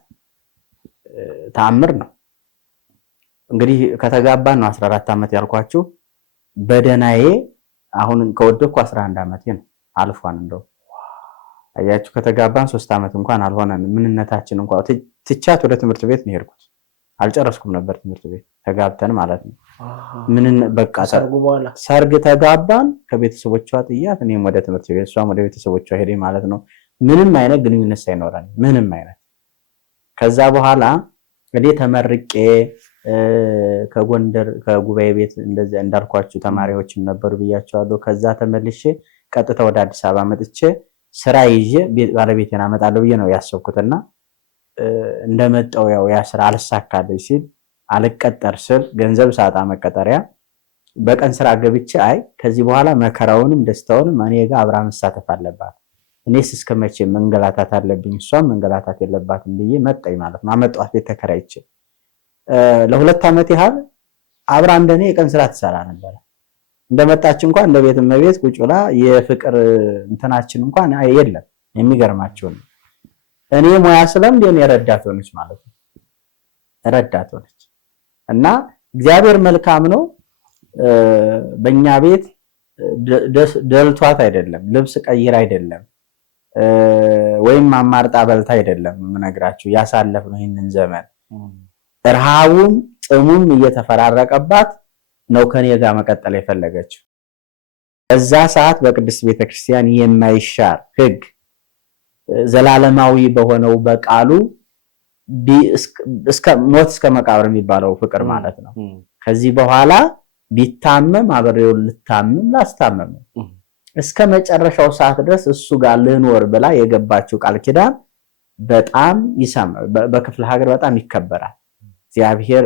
ተአምር ነው። እንግዲህ ከተጋባን ነው 14 ዓመት ያልኳችሁ። በደናዬ አሁን ከወደድኩ 11 ዓመቴ ነው አልፏን። እንደው አያችሁ ከተጋባን 3 ዓመት እንኳን አልሆነን። ምንነታችን እንኳን ትቻት ወደ ትምህርት ቤት ነው የሄድኩት። አልጨረስኩም ነበር ትምህርት ቤት ተጋብተን ማለት ነው። ምን በቃ ሰርግ ተጋባን፣ ከቤተሰቦቿ ጥያት እኔም ወደ ትምህርት ቤት እሷም ወደ ቤተሰቦቿ ሄደኝ ማለት ነው። ምንም አይነት ግንኙነት ሳይኖረን ምንም አይነት። ከዛ በኋላ እኔ ተመርቄ ከጎንደር ከጉባኤ ቤት እንደዚህ እንዳልኳችሁ ተማሪዎችም ነበሩ ብያቸዋለሁ። ከዛ ተመልሼ ቀጥታ ወደ አዲስ አበባ መጥቼ ስራ ይዤ ባለቤቴን አመጣለሁ ብዬ ነው ያሰብኩትና እንደመጣው ያው ያ ስራ አልሳካልኝ ሲል አልቀጠር ስል ገንዘብ ሳጣ መቀጠሪያ በቀን ስራ ገብቼ አይ ከዚህ በኋላ መከራውንም ደስታውንም እኔ ጋር አብራ መሳተፍ አለባት፣ እኔስ እስከመቼ መንገላታት አለብኝ፣ እሷም መንገላታት የለባትም ብዬ መጣኝ ማለት ነው። አመጣኋት ቤት ተከራይቼ ለ2 ዓመት ያህል አብራ እንደኔ የቀን ስራ ትሰራ ነበር። እንደመጣች እንኳን እንደ ቤት እመቤት ቁጭ ብላ የፍቅር እንትናችን እንኳን የለም። የሚገርማቸው ነው እኔ ሙያ ስለምድ የኔ ረዳት ሆነች ማለት ነው። ረዳት ሆነች እና እግዚአብሔር መልካም ነው። በእኛ ቤት ደልቷት አይደለም፣ ልብስ ቀይር አይደለም፣ ወይም አማርጣ በልታ አይደለም። የምነግራችሁ ያሳለፍነው ይህንን ዘመን ረሃቡም ጥሙም እየተፈራረቀባት ነው ከኔ ጋር መቀጠል የፈለገችው። እዛ ሰዓት በቅድስት ቤተክርስቲያን የማይሻር ሕግ ዘላለማዊ በሆነው በቃሉ እስከ ሞት እስከ መቃብር የሚባለው ፍቅር ማለት ነው። ከዚህ በኋላ ቢታመም አብሬው ልታመም ላስታመም እስከ መጨረሻው ሰዓት ድረስ እሱ ጋር ልኖር ብላ የገባችው ቃል ኪዳን በጣም ይሰማል። በክፍለ ሀገር በጣም ይከበራል። እግዚአብሔር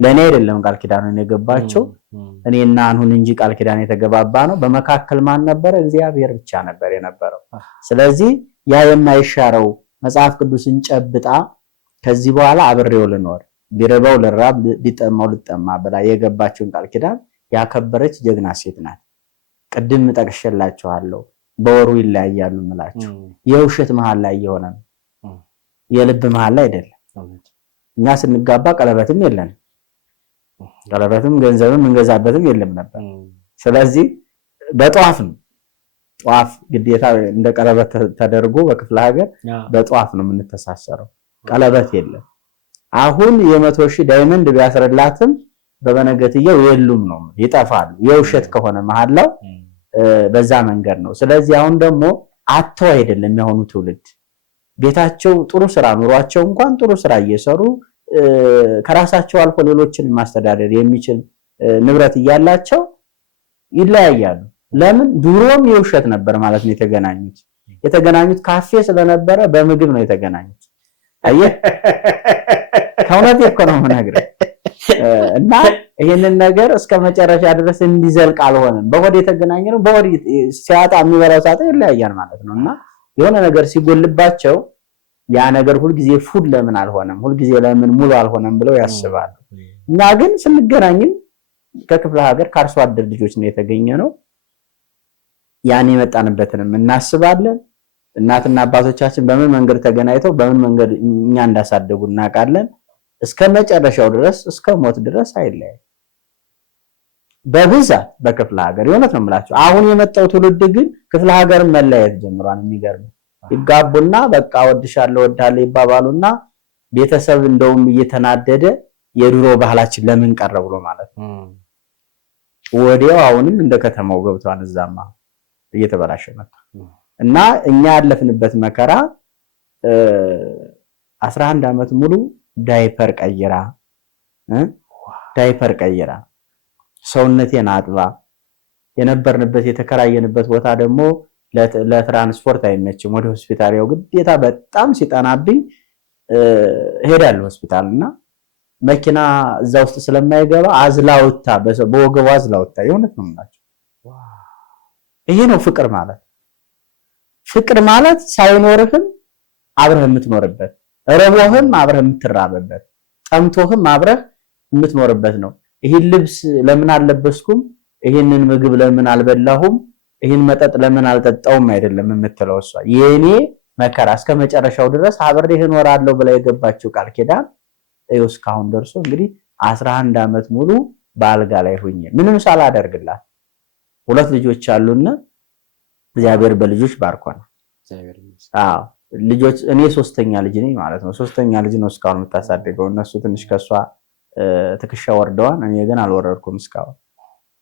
ለኔ አይደለም ቃል ኪዳኑን የገባቸው እኔና አሁን እንጂ ቃል ኪዳን የተገባባ ነው። በመካከል ማን ነበረ? እግዚአብሔር ብቻ ነበር የነበረው። ስለዚህ ያ የማይሻረው መጽሐፍ ቅዱስን ጨብጣ ከዚህ በኋላ አብሬው ልኖር፣ ቢረባው ልራብ፣ ቢጠማው ልጠማ ብላ የገባችውን ቃል ኪዳን ያከበረች ጀግና ሴት ናት። ቅድም ጠቅሼላችኋለሁ። በወሩ ይለያያሉ ምላችሁ የውሸት መሃል ላይ የሆነ ነው፣ የልብ መሃል ላይ አይደለም። እኛ ስንጋባ ቀለበትም የለን፣ ቀለበትም ገንዘብም እንገዛበትም የለም ነበር። ስለዚህ በጧፍ ነው። ጧፍ ግዴታ እንደ ቀለበት ተደርጎ በክፍለ ሀገር በጧፍ ነው የምንተሳሰረው። ቀለበት የለም። አሁን የ100,000 ዳይመንድ ቢያስረላትም በበነገትየው የሉም ነው፣ ይጠፋሉ። የውሸት ከሆነ መሐላው በዛ መንገድ ነው። ስለዚህ አሁን ደግሞ አተው አይደለም ያሁኑ ትውልድ ቤታቸው ጥሩ ስራ ኑሯቸው እንኳን ጥሩ ስራ እየሰሩ ከራሳቸው አልፎ ሌሎችን ማስተዳደር የሚችል ንብረት እያላቸው ይለያያሉ። ለምን? ድሮም የውሸት ነበር ማለት ነው የተገናኙት ካፌ ስለነበረ በምግብ ነው የተገናኙት። አየህ ከእውነት እኮ ነው የምነግርህ። እና ይሄንን ነገር እስከ መጨረሻ ድረስ እንዲዘልቅ አልሆነም። በሆድ የተገናኘ ነው። በሆድ ሲያጣ የሚበላው ሳጣ ይለያያል ማለት ነው። እና የሆነ ነገር ሲጎልባቸው ያ ነገር ሁልጊዜ ፉል ለምን አልሆነም፣ ሁልጊዜ ለምን ሙሉ አልሆነም ብለው ያስባሉ። እኛ ግን ስንገናኝም ከክፍለ ሀገር ከአርሶ አደር ልጆች ነው የተገኘ ነው። ያን የመጣንበትንም እናስባለን። እናትና አባቶቻችን በምን መንገድ ተገናኝተው በምን መንገድ እኛ እንዳሳደጉ እናውቃለን። እስከ መጨረሻው ድረስ እስከ ሞት ድረስ አይለያይ በብዛት በክፍለ ሀገር። የሆነት ነው የምላቸው። አሁን የመጣው ትውልድ ግን ክፍለ ሀገርን መለያየት ጀምሯል። የሚገርም ይጋቡና በቃ ወድሻለሁ ወዳለ ይባባሉና ቤተሰብ እንደውም እየተናደደ የድሮ ባህላችን ለምን ቀረ ብሎ ማለት ነው። ወዲያው አሁንም እንደ ከተማው ገብቷል። እዛማ እየተበላሸ መጣ እና እኛ ያለፍንበት መከራ 11 ዓመት ሙሉ ዳይፐር ቀይራ ሰውነቴን አጥባ የነበርንበት የተከራየንበት ቦታ ደግሞ ለትራንስፖርት አይመችም። ወደ ሆስፒታል ያው ግዴታ በጣም ሲጠናብኝ ሄዳለሁ ሆስፒታልና መኪና እዛ ውስጥ ስለማይገባ አዝላውታ በወገቧ አዝላውታ የሆነት ነው ማለት። ይሄ ነው ፍቅር ማለት። ፍቅር ማለት ሳይኖርህም አብረህ የምትኖርበት፣ ረቦህም አብረህ የምትራበበት፣ ጠምቶህም አብረህ የምትኖርበት ነው። ይሄን ልብስ ለምን አልለበስኩም፣ ይሄንን ምግብ ለምን አልበላሁም፣ ይሄን መጠጥ ለምን አልጠጣውም አይደለም የምትለው እሷ የኔ መከራ እስከመጨረሻው ድረስ አብሬህ እኖራለሁ ብላ የገባችው ቃል ኪዳን ይኸው እስካሁን ደርሶ እንግዲህ 11 ዓመት ሙሉ በአልጋ ላይ ሆኜ ምንም ሳላደርግላት 2 ልጆች አሉና እግዚአብሔር በልጆች ባርኮናል። አዎ ልጆች እኔ 3ኛ ልጅ ነኝ ማለት ነው። 3ኛ ልጅ ነው እስካሁን የምታሳድገው። እነሱ ትንሽ ከሷ ትከሻ ወርደዋል፣ እኔ ግን አልወረድኩም እስካሁን።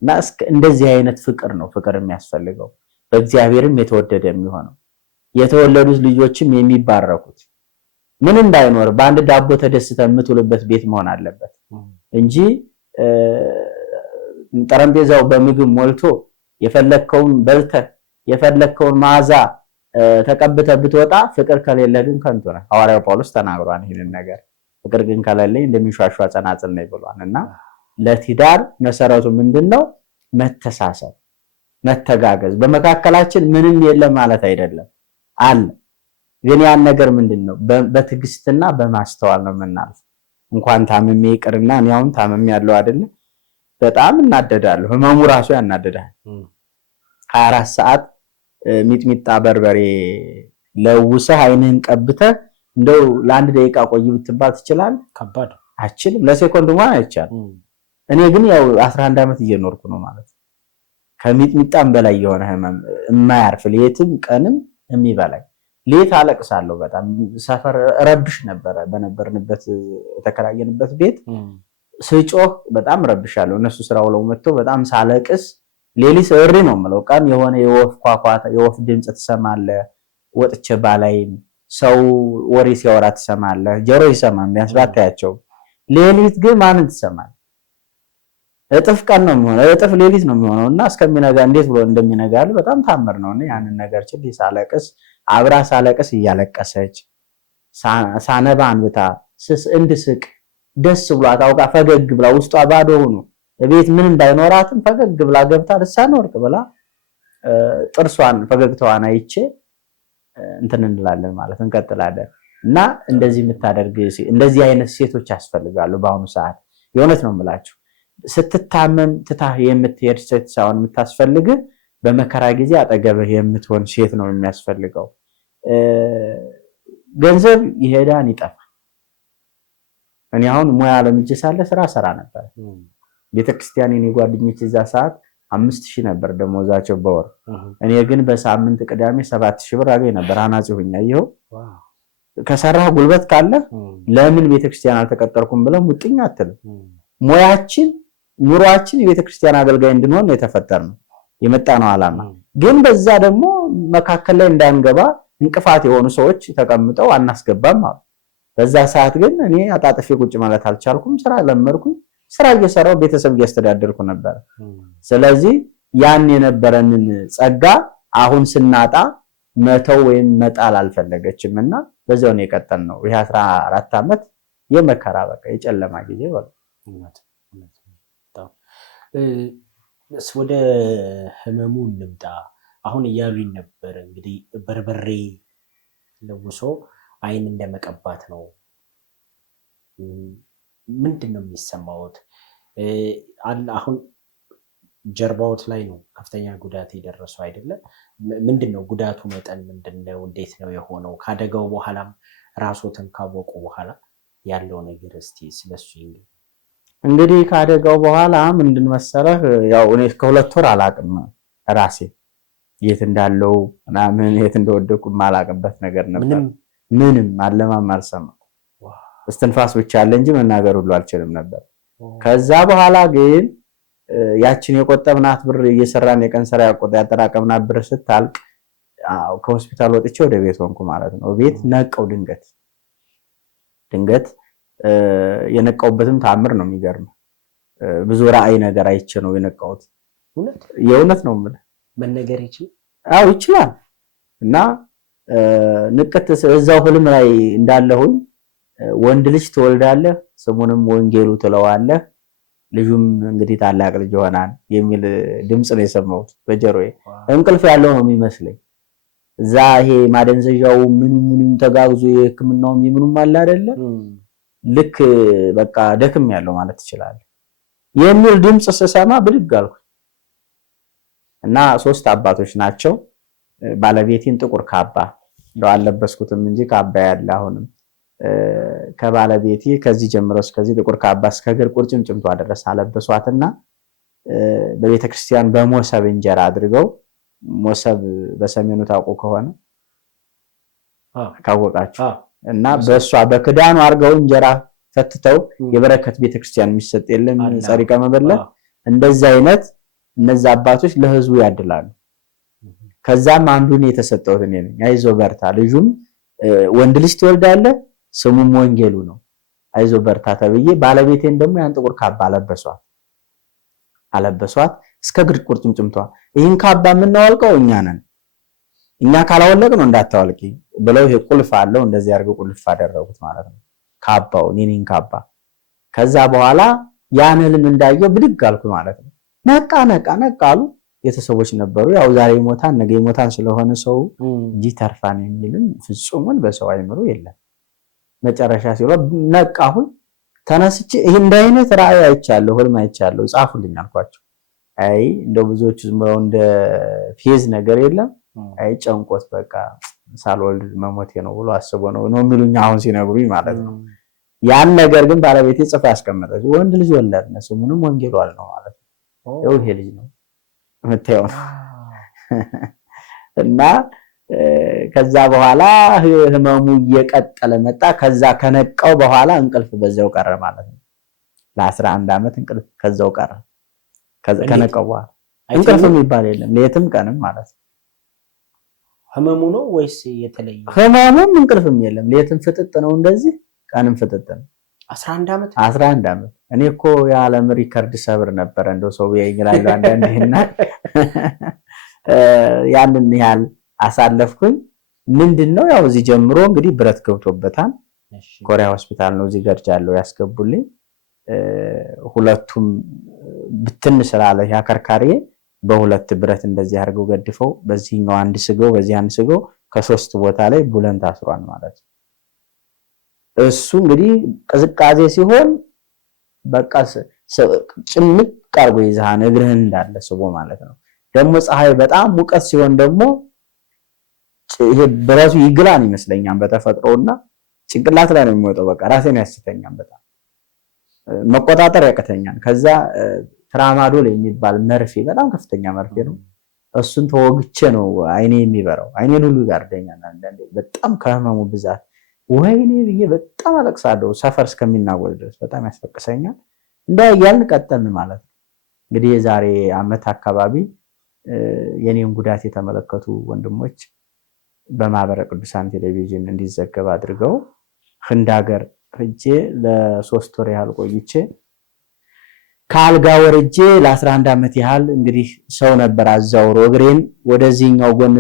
እና እንደዚህ አይነት ፍቅር ነው ፍቅር የሚያስፈልገው በእግዚአብሔርም የተወደደ የሚሆነው የተወለዱት ልጆችም የሚባረኩት ምንም ባይኖር በአንድ ዳቦ ተደስተ የምትውልበት ቤት መሆን አለበት እንጂ ጠረጴዛው በምግብ ሞልቶ የፈለከውን በልተ የፈለከውን መዓዛ ተቀብተ ብትወጣ ፍቅር ከሌለ ግን ከንቱ ነህ። ሐዋርያው ጳውሎስ ተናግሯል ይሄንን ነገር። ፍቅር ግን ከሌለ እንደሚሿሿ ጸናጽል ነው ብሏልና ለትዳር መሰረቱ ምንድነው? መተሳሰብ፣ መተጋገዝ። በመካከላችን ምንም የለም ማለት አይደለም አለ። ግን ያን ነገር ምንድነው? በትዕግስትና በማስተዋል ነው የምናልፈው። እንኳን ታምሜ ይቅርና እኔ አሁን ታምሜ ያለው አይደለ በጣም እናደዳለሁ። ህመሙ ራሱ ያናደዳል። 24 ሰዓት ሚጥሚጣ በርበሬ ለውሰህ አይንህን ቀብተህ እንደው ለአንድ ደቂቃ ቆይ ብትባል ትችላለህ? ከባድ አችልም። ለሴኮንድ እንኳን አይቻልም። እኔ ግን ያው 11 ዓመት እየኖርኩ ነው ማለት ነው። ከሚጥሚጣም በላይ የሆነ ህመም የማያርፍ ሌትም ቀንም የሚበላኝ ሌት አለቅሳለሁ። በጣም ሰፈር ረብሽ ነበረ። በነበርንበት የተከራየንበት ቤት ስጮህ በጣም ረብሻለሁ። እነሱ ስራ ውለው መጥተው በጣም ሳለቅስ ሌሊት እሪ ነው የምለው። ቀን የሆነ የወፍ ኳኳታ የወፍ ድምጽ ትሰማለህ። ወጥቼ ባላይም ሰው ወሬ ሲያወራ ትሰማለህ። ጆሮ ይሰማል ቢያንስ ባታያቸው። ሌሊት ግን ማንን ትሰማለህ? እጥፍ ቀን ነው የሚሆነው፣ እጥፍ ሌሊት ነው የሚሆነውና እስከሚነጋ እንዴት ብሎ እንደሚነጋል በጣም ታምር ነው። ያንን ነገር ችል ሳለቅስ አብራ ሳለቅስ እያለቀሰች ሳነባ አንብታ እንድስቅ ደስ ብሏት አውቃ ፈገግ ብላ ውስጧ ባዶ ሆኖ ቤት ምን እንዳይኖራትም ፈገግ ብላ ገብታ ልሳነ ወርቅ ብላ ጥርሷን ፈገግታዋን አይቼ እንትን እንላለን ማለት እንቀጥላለን። እና እንደዚህ የምታደርግ እንደዚህ አይነት ሴቶች ያስፈልጋሉ በአሁኑ ሰዓት። የእውነት ነው የምላችሁ። ስትታመም ትታህ የምትሄድ ሴት ሳይሆን የምታስፈልግ በመከራ ጊዜ አጠገብህ የምትሆን ሴት ነው የሚያስፈልገው። ገንዘብ ይሄዳን ይጠፋል። እኔ አሁን ሙያ ለምጄ ሳለ ስራ ሰራ ነበር። ቤተክርስቲያን የኔ ጓደኞች እዛ ሰዓት 5000 ነበር ደሞዛቸው በወር። እኔ ግን በሳምንት ቅዳሜ 7000 ብር አገኝ ነበር። አናጺ ሆኛ ይሄው ከሰራህ ጉልበት ካለ ለምን ቤተክርስቲያን አልተቀጠርኩም ብለው ሙጥኝ አትልም። ሙያችን ኑሯችን የቤተክርስቲያን አገልጋይ እንድንሆን ነው የተፈጠርነው የመጣነው ዓላማ። ግን በዛ ደግሞ መካከል ላይ እንዳንገባ እንቅፋት የሆኑ ሰዎች ተቀምጠው አናስገባም ማለት። በዛ ሰዓት ግን እኔ አጣጥፌ ቁጭ ማለት አልቻልኩም። ስራ ለመርኩኝ። ስራ እየሰራው ቤተሰብ እያስተዳደርኩ ነበር። ስለዚህ ያን የነበረንን ጸጋ አሁን ስናጣ መተው ወይም መጣል አልፈለገችምና በዛው ነው የቀጠልነው። ይሄ 14 ዓመት የመከራ በቃ የጨለማ ጊዜ ወደ ህመሙ እንምጣ። አሁን እያሉኝ ነበር እንግዲህ በርበሬ ለውሶ አይን እንደመቀባት ነው። ምንድን ነው የሚሰማውት? አሁን ጀርባዎት ላይ ነው ከፍተኛ ጉዳት የደረሰው አይደለም? ምንድን ነው ጉዳቱ መጠን ምንድን ነው? እንዴት ነው የሆነው? ካደጋው በኋላም ራስዎትን ካወቁ በኋላ ያለው ነገር እስቲ ስለሱ እንግዲህ ካደጋው በኋላ ምንድን መሰለህ፣ ያው እኔ ከ2 ወር አላቅም ራሴ የት እንዳለው ምናምን የት እንደወደኩ ማላቅበት ነገር ነበር። ምንም አለማም አልሰማም። እስትንፋስ ብቻ አለ እንጂ መናገር ሁሉ አልችልም ነበር። ከዛ በኋላ ግን ያችን የቆጠብናት ብር እየሰራን የቀን ስራ ያጠራቀምናት ብር ስታልቅ ከሆስፒታል ወጥቼ ወደ ቤት ሆንኩ ማለት ነው። ቤት ነቀው ድንገት የነቀውበትም ታምር ነው የሚገርም። ብዙ ራእይ ነገር አይቼ ነው የነቀውት። የእውነት ነው የምልህ። መነገር ይችላል? አዎ ይችላል። እና ንቀት እዛው ህልም ላይ እንዳለሁኝ ወንድ ልጅ ትወልዳለህ፣ ስሙንም ወንጌሉ ትለዋለህ፣ ልጁም እንግዲህ ታላቅ ልጅ ይሆናል የሚል ድምጽ ነው የሰማሁት በጆሮዬ። እንቅልፍ ያለው ነው የሚመስለኝ። እዛ ይሄ ማደንዘዣው ምንም ተጋግዞ የህክምናውም የምኑም አለ አይደለ? ልክ በቃ ደክም ያለው ማለት ይችላል። የሚል ድምጽ ስሰማ ብድግ አልኩ እና 3 አባቶች ናቸው። ባለቤቴን ጥቁር ካባ እንደው አልለበስኩትም እንጂ ካባ ያለ አሁንም ከባለቤቴ ከዚህ ጀምሮ እስከዚህ ጥቁር ካባ እስከ እግር ቁርጭምጭምቷ ድረስ አለበሷትና በቤተክርስቲያን በሞሰብ እንጀራ አድርገው ሞሰብ በሰሜኑ ታውቁ ከሆነ ካወቃችሁ እና በሷ በክዳኑ አርገው እንጀራ ፈትተው የበረከት ቤተክርስቲያን የሚሰጥ የለም ጸሪቀ መበለት እንደዛ አይነት እነዛ አባቶች ለህዝቡ ያድላሉ። ከዛም አንዱን የተሰጠሁት እኔ ነኝ። አይዞ በርታ ልጁም ወንድ ልጅ ትወልዳለህ ስሙም ወንጌሉ ነው አይዞ በርታ ተብዬ ባለቤቴን ደግሞ ያን ጥቁር ካባ አለበሷት እስከ እግር ቁርጭምጭምቷ። ይህን ካባ የምናወልቀው እኛ ነን እኛ ካላወለቅ ነው እንዳታወልቂ ብለው ይሄ ቁልፍ አለው እንደዚህ አድርገው ቁልፍ አደረጉት ማለት ነው ካባው እኔን ካባ። ከዛ በኋላ ያን ህልም እንዳየው ብድግ አልኩ ማለት ነው። ነቃ አሉ የተሰዎች ነበሩ። ያው ዛሬ ይሞታን ነገ ይሞታን ስለሆነ ሰው እንጂ ተርፋን የሚልም ፍጹምን በሰው አይምሮ የለም። መጨረሻ ሲሉ ነቃሁን ተነስቼ ይሄ እንደ አይነት ራእይ አይቻለሁ ህልም አይቻለሁ ጻፉልኝ አልኳቸው። አይ እንደው ብዙዎቹ ዝም ብለው እንደ ፌዝ ነገር የለም አይ ጨንቆት በቃ ሳልወልድ መሞቴ ነው ብሎ አስቦ ነው የሚሉኝ አሁን ሲነግሩኝ ማለት ነው። ያን ነገር ግን ባለቤቴ ጽፋ ያስቀመጠች ወንድ ልጅ ወለድን ስሙንም ወንጌሉ አልነው ማለት ነው። ይሄ ልጅ ነው መተው እና ከዛ በኋላ ህመሙ እየቀጠለ መጣ። ከዛ ከነቀው በኋላ እንቅልፍ በዛው ቀረ ማለት ነው። ለ11 ዓመት እንቅልፍ ከዛው ቀረ። ከነቀው በኋላ እንቅልፍ የሚባል የለም ሌትም ቀንም ማለት ነው። ህመሙ ነው ወይስ የተለየ? ህመሙም እንቅልፍም የለም ሌትም ፍጥጥ ነው እንደዚህ ቀንም ፍጥጥ ነው። 11 ዓመት እኔ እኮ የዓለም ሪከርድ ሰብር ነበር እንደው ሰው ይይላል አንዳንዴና ያንን ያህል አሳለፍኩኝ። ምንድነው ያው እዚህ ጀምሮ እንግዲህ ብረት ገብቶበታል። ኮሪያ ሆስፒታል ነው እዚህ ገርጃለሁ ያስገቡልኝ። ሁለቱም ብትን ስላለ ያከርካሪ በሁለት ብረት እንደዚህ አድርገው ገድፈው በዚህኛው አንድ ስገው በዚህ አንድ ስገው ከሶስት ቦታ ላይ ቡለን ታስሯል ማለት ነው። እሱ እንግዲህ ቅዝቃዜ ሲሆን በቃ ጭምቅ አርጎ ይዛን እግርህን እንዳለ ስቦ ማለት ነው። ደግሞ ፀሐይ በጣም ሙቀት ሲሆን ደግሞ ይሄ በራሱ ይግላን ይመስለኛል በተፈጥሮና ጭንቅላት ላይ ነው የሚወጣው። በቃ ራሴን ያስተኛል በጣም መቆጣጠር ያቀተኛል። ከዛ ትራማዶል የሚባል መርፌ በጣም ከፍተኛ መርፌ ነው። እሱን ተወግቼ ነው አይኔ የሚበራው። አይኔን ሁሉ ያርደኛል አንዳንዴ በጣም ከህመሙ ብዛት ወይኔ ብዬ በጣም አለቅሳለሁ። ሰፈር እስከሚናወጥ ድረስ በጣም ያስፈቅሰኛል። እንዳያልን ቀጠልን ማለት ነው። እንግዲህ የዛሬ አመት አካባቢ የኔን ጉዳት የተመለከቱ ወንድሞች በማህበረ ቅዱሳን ቴሌቪዥን እንዲዘገብ አድርገው ህንድ ሀገር ሄጄ ለ3 ወር ያህል ቆይቼ ካልጋ ወርጄ ለ11 ዓመት ያህል እንግዲህ ሰው ነበር አዛውሮ እግሬን ወደዚህኛው ጎን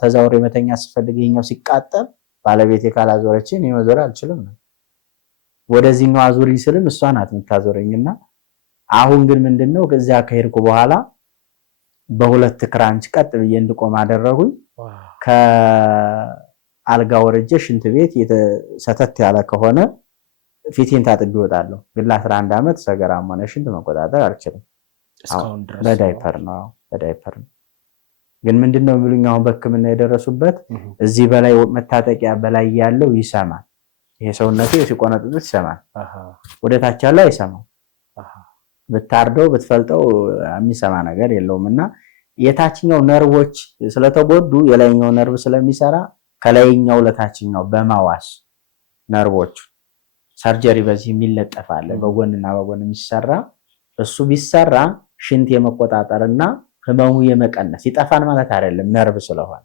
ተዛውሮ መተኛ ስፈልግ ይሄኛው ሲቃጠል ባለቤቴ ካላዞረች እኔ መዞር አልችልም ነው። ወደዚህኛው አዙሪ ስልም እሷ ናት የምታዞረኝና አሁን ግን ምንድነው ከዚያ ከሄድኩ በኋላ በሁለት ክራንች ቀጥ ብዬ እንድቆም አደረጉኝ። ከአልጋ ወርጄ ሽንት ቤት የተሰተት ያለ ከሆነ ፊቴን ታጥቤ እወጣለሁ። ግን ለ11 ዓመት ሰገራም ሆነ ሽንት መቆጣጠር አልችልም። እስካሁን ድረስ በዳይፐር ነው። ግን ምንድነው የሚሉኝ አሁን በሕክምና የደረሱበት እዚህ በላይ መታጠቂያ በላይ ያለው ይሰማል። ይሄ ሰውነቴ ሲቆነጥጥ ይሰማል። ወደታች ያለው አይሰማም። ብታርደው ብትፈልጠው የሚሰማ ነገር የለውምና የታችኛው ነርቮች ስለተጎዱ የላይኛው ነርቭ ስለሚሰራ ከላይኛው ለታችኛው በማዋስ ነርቮች ሰርጀሪ በዚህ የሚለጠፋል በጎንና በጎን የሚሰራ እሱ ቢሰራ ሽንት የመቆጣጠርና ህመሙ የመቀነስ ይጠፋን ማለት አይደለም ነርቭ ስለሆነ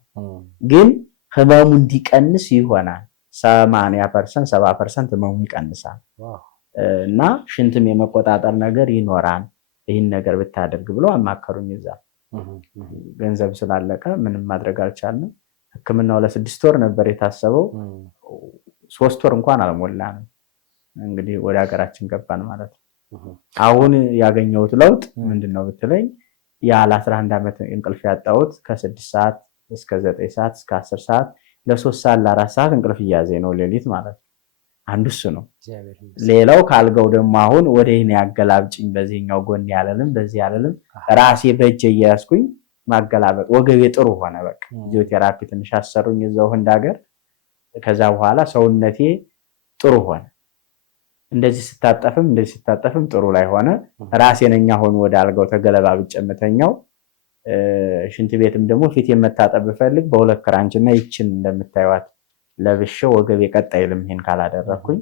ግን ህመሙ እንዲቀንስ ይሆናል። 80% 70% ህመሙ ይቀንሳል እና ሽንትም የመቆጣጠር ነገር ይኖራል። ይህን ነገር ብታደርግ ብለው አማከሩኝ። እዛ ገንዘብ ስላለቀ ምንም ማድረግ አልቻልንም። ህክምናው ለ6 ወር ነበር የታሰበው። 3 ወር እንኳን አልሞላንም። እንግዲህ ወደ ሀገራችን ገባን ማለት ነው። አሁን ያገኘሁት ለውጥ ምንድነው ብትለኝ ያለ 11 ዓመት እንቅልፍ ያጣሁት ከ6 ሰዓት እስከ 9 ሰዓት እስከ 10 ሰዓት ለ3 ሰዓት ለ4 ሰዓት እንቅልፍ እያዘኝ ነው ሌሊት ማለት ነው። አንዱ እሱ ነው። ሌላው ካልገው ደግሞ አሁን ወደ እኔ ያገላብጭኝ በዚህኛው ጎን ያለንም በዚህ ያለንም ራሴ በእጄ እያያዝኩኝ ማገላበጥ ወገቤ ጥሩ ሆነ። በቃ ፊዚዮቴራፒ ትንሽ አሰሩኝ እዛው ህንድ ሀገር። ከዛ በኋላ ሰውነቴ ጥሩ ሆነ። እንደዚህ ስታጠፍም ጥሩ ላይ ሆነ። ራሴ ነኝ አሁን ወደ አልጋው ተገለባብጬ የምተኛው። ሽንት ቤትም ደግሞ ፊቴን መታጠብ ብፈልግ በሁለት ክራንችና ይችን እንደምታዩት ለብሼ ወገቤ ቀጣይ አይልም። ይሄን ካላደረኩኝ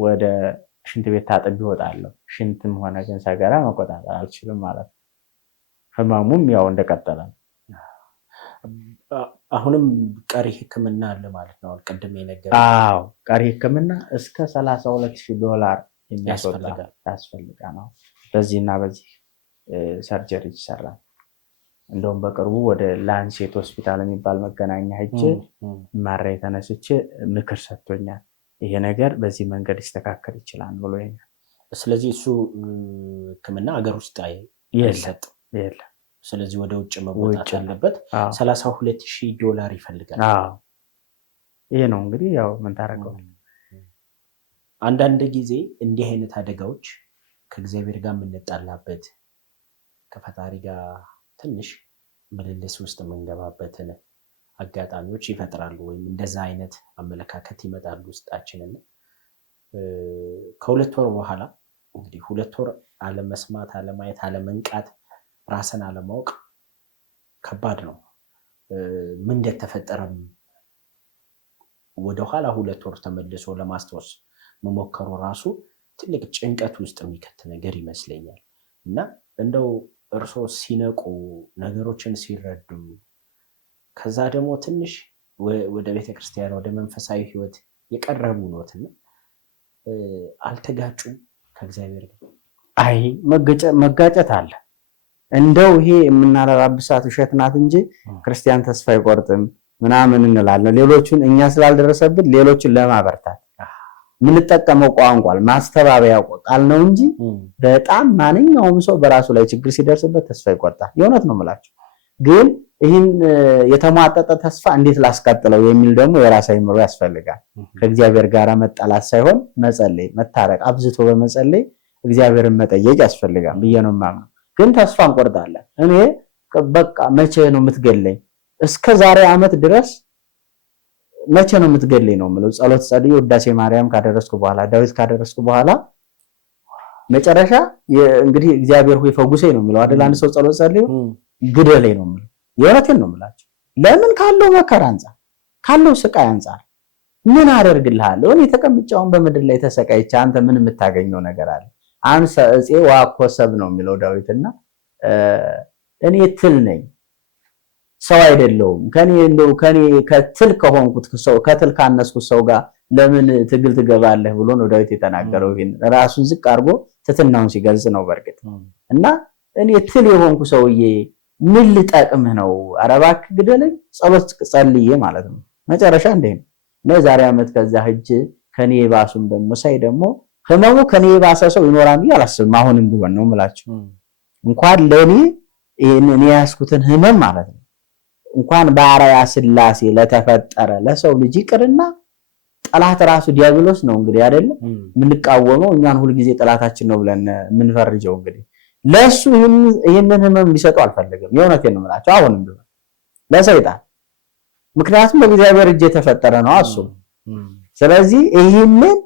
ወደ ሽንት ቤት ታጥብ ይወጣለሁ። ሽንትም ሆነ ግን ሰገራ መቆጣጠር አልችልም ማለት ነው። ህመሙም ያው እንደቀጠለ ነው። አሁንም ቀሪ ህክምና አለ ማለት ነው። ቅድም የነገረኝ አዎ፣ ቀሪ ህክምና እስከ $32,000 ያስፈልጋል ነው። በዚህና በዚህ ሰርጀሪ ይሰራል። እንደውም በቅርቡ ወደ ላንሴት ሆስፒታል የሚባል መገናኛ ሄጄ ማራ የተነስቼ ምክር ሰጥቶኛል። ይሄ ነገር በዚህ መንገድ ይስተካከል ይችላል ብሎኛል። ስለዚህ እሱ ህክምና አገር ውስጥ አይሰጥም። ስለዚህ ወደ ውጭ መወጣት ያለበት $32,000 ይፈልጋል። ይሄ ነው እንግዲህ ያው ምን ታረቀው። አንዳንድ ጊዜ እንዲህ አይነት አደጋዎች ከእግዚአብሔር ጋር የምንጣላበት ከፈጣሪ ጋር ትንሽ ምልልስ ውስጥ የምንገባበትን አጋጣሚዎች ይፈጥራሉ፣ ወይም እንደዛ አይነት አመለካከት ይመጣሉ ውስጣችንን። ከሁለት ወር በኋላ እንግዲህ 2 ወር አለመስማት፣ አለማየት፣ አለመንቃት፣ ራስን አለማወቅ ከባድ ነው። ምን እንደተፈጠረም ወደኋላ 2 ወር ተመልሶ ለማስታወስ መሞከሩ ራሱ ትልቅ ጭንቀት ውስጥ የሚከት ነገር ይመስለኛል። እና እንደው እርስዎ ሲነቁ ነገሮችን ሲረዱ ከዛ ደግሞ ትንሽ ወደ ቤተክርስቲያን ወደ መንፈሳዊ ህይወት የቀረቡ ኖትና አልተጋጩም ከእግዚአብሔር ጋር? አይ መጋጨት አለ። እንደው ይሄ የምናለባብሳት ውሸት ናት እንጂ ክርስቲያን ተስፋ አይቆርጥም ምናምን እንላለን። ሌሎቹን እኛ ስላልደረሰብን ሌሎችን ለማበርታት የምንጠቀመው ቋንቋል ማስተባበያ ቃል ነው እንጂ በጣም ማንኛውም ሰው በራሱ ላይ ችግር ሲደርስበት ተስፋ ይቆርጣል። የእውነት ነው የምላችሁ። ግን ይህን የተሟጠጠ ተስፋ እንዴት ላስቀጥለው የሚል ደግሞ የራስ አይምሮ ያስፈልጋል። ከእግዚአብሔር ጋር መጣላት ሳይሆን መጸለይ፣ መታረቅ፣ አብዝቶ በመጸለይ እግዚአብሔርን መጠየቅ ያስፈልጋል ብዬ ነው የማምነው። ግን ተስፋ እንቆርጣለን። እኔ በቃ መቼ ነው የምትገለኝ? እስከ ዛሬ ዓመት ድረስ መቼ ነው የምትገለኝ ነው የምለው። ጸሎት ጸልዬ ውዳሴ ማርያም ካደረስኩ በኋላ ዳዊት ካደረስኩ በኋላ መጨረሻ እንግዲህ እግዚአብሔር ሆይ ፈውሰኝ ነው የሚለው አይደል? አንድ ሰው ጸሎት ጸልዮ ግደለኝ ነው የሚለው። የእውነቴን ነው የምላቸው። ለምን? ካለው መከራ አንጻር፣ ካለው ስቃይ አንጻር ምን አደርግልሃለሁ? እኔ ተቀምጫውን በምድር ላይ ተሰቃይቼ አንተ ምን የምታገኘው ነገር አለ? አንሰ እፄ ወአኮሰብ ነው የሚለው ዳዊትና እኔ ትል ነኝ ሰው አይደለሁም። ከኔ ከትል ከሆንኩት ሰው ከትል ካነስኩት ሰው ጋር ለምን ትግል ትገባለህ ብሎ ነው ዳዊት የተናገረው። ይሄን ራሱን ዝቅ አድርጎ ትትናውን ሲገልጽ ነው በርግጥ። እና እኔ ትል የሆንኩ ሰውዬ ምን ልጠቅምህ ነው? ኧረ እባክህ ግደለኝ፣ ጸሎት ጸልዬ ማለት ነው። መጨረሻ እንደ ነው ዛሬ ዓመት ከዛ ሂጅ ከኔ የባሱም ደግሞ ሳይ ደግሞ ህመሙ ከኔ የባሰ ሰው ይኖራል ብዬ አላስብም። አሁንም ቢሆን ነው የምላችሁ እንኳን ለኔ እኔ ያስኩትን ህመም ማለት ነው እንኳን በአርአያ ሥላሴ ለተፈጠረ ለሰው ልጅ ይቅርና ጠላት ራሱ ዲያብሎስ ነው እንግዲህ አይደለም የምንቃወመው እኛን ሁሉ ጊዜ ጠላታችን ነው ብለን የምንፈርጀው እንግዲህ ለሱ ይሄንን ህመም ሊሰጠው አልፈልግም። የእውነቴን ነው የምላቸው አሁንም ቢሆን ለሰይጣን። ምክንያቱም በእግዚአብሔር እጅ የተፈጠረ ነው እሱ። ስለዚህ ይሄንን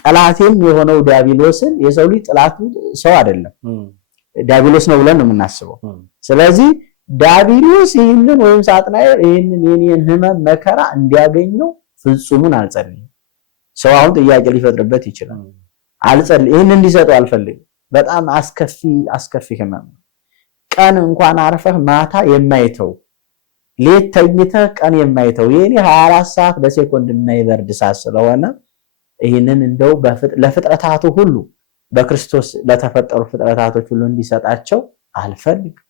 ጠላቴም የሆነው ዲያብሎስን የሰው ልጅ ጠላቱ ሰው አይደለም ዲያብሎስ ነው ብለን ነው የምናስበው። ስለዚህ ዲያብሎስ ይሄንን ወይም ሳጥናኤል ይሄንን የኔን ህመም መከራ እንዲያገኘው ፍጹሙን አልጸልይም። ሰው አሁን ጥያቄ ሊፈጥርበት ይችላል። አልጸልይ ይሄንን እንዲሰጠው አልፈልግም። በጣም አስከፊ ህመም ነው። ቀን እንኳን አርፈህ ማታ የማይተው ሌት ተኝተህ ቀን የማይተው የኔ 24 ሰዓት በሴኮንድ የማይበርድ ሰዓት ስለሆነ ይሄንን እንደው ለፍጥረታቱ ሁሉ በክርስቶስ ለተፈጠሩ ፍጥረታቶች ሁሉ እንዲሰጣቸው አልፈልግም።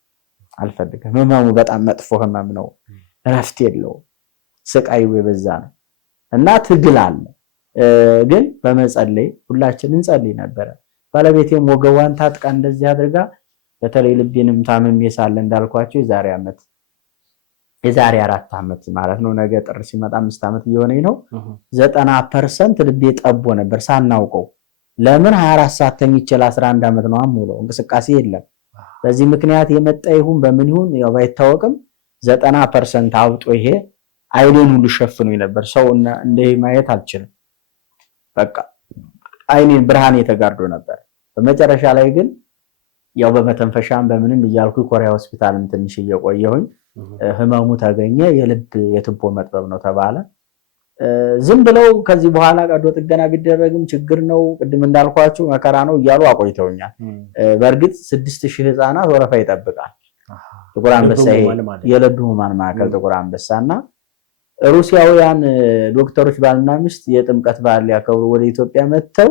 ህመሙ በጣም መጥፎ ህመም ነው። እረፍት የለውም። ስቃዩ የበዛ ነው እና ትግል አለ። ግን በመጸለይ ሁላችንን እንጸልይ ነበረ። ባለቤቴም ወገቧን ታጥቃ እንደዚህ አድርጋ በተለይ ልቤንም ታምሜ ሳለ እንዳልኳቸው የዛሬ ዓመት የዛሬ 4 ዓመት ማለት ነው። ነገ ጥር ሲመጣ 5 ዓመት እየሆነኝ ነው። 90% ልቤ ጠቦ ነበር ሳናውቀው። ለምን 24 ሰዓት ተኝቼ ለ11 ዓመት ነው አሞለው እንቅስቃሴ የለም። በዚህ ምክንያት የመጣ ይሁን በምን ይሁን ያው ባይታወቅም 90% አውጦ ይሄ አይኔን ሁሉ ሸፍኖኝ ነበር። ሰው እንደ ማየት አልችልም። በቃ አይኔን ብርሃን የተጋርዶ ነበር። በመጨረሻ ላይ ግን ያው በመተንፈሻም በምንም እያልኩ ኮሪያ ሆስፒታልም ትንሽ እየቆየሁኝ ህመሙ ተገኘ። የልብ የትቦ መጥበብ ነው ተባለ። ዝም ብለው ከዚህ በኋላ ቀዶ ጥገና ቢደረግም ችግር ነው ቅድም እንዳልኳችሁ መከራ ነው እያሉ አቆይተውኛል። በእርግጥ 6000 ህፃናት ወረፋ ይጠብቃል ጥቁር አንበሳ የልብ ህሙማን ማዕከል ጥቁር አንበሳና ሩሲያውያን ዶክተሮች ባልና ሚስት የጥምቀት በዓል ሊያከብሩ ወደ ኢትዮጵያ መጥተው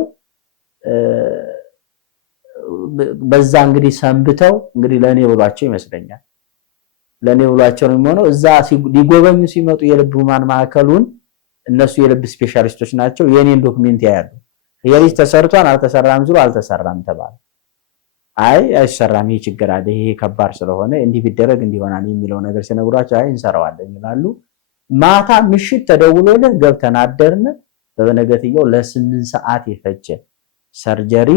በዛ እንግዲህ ሰንብተው እንግዲህ ለኔ ብሏቸው ይመስለኛል ለኔ ብሏቸው ነው የሚሆነው። እዛ ሊጎበኙ ሲመጡ የልብ ህሙማን ማዕከሉን እነሱ የልብ ስፔሻሊስቶች ናቸው። የኔን ዶክመንት ያያሉ። የልጅ ተሰርቷል አልተሰራም ሲሉ አልተሰራም ተባለ። አይ አይሰራም ይሄ ችግር አለ ይሄ ከባድ ስለሆነ እንዲህ ቢደረግ እንዲሆናል የሚለው ነገር ሲነግሯቸው አይ እንሰራዋለን ይላሉ። ማታ ምሽት ተደውሎልን ገብተን አደርን። በበነገትየው ለ8 ሰዓት የፈጀ ሰርጀሪ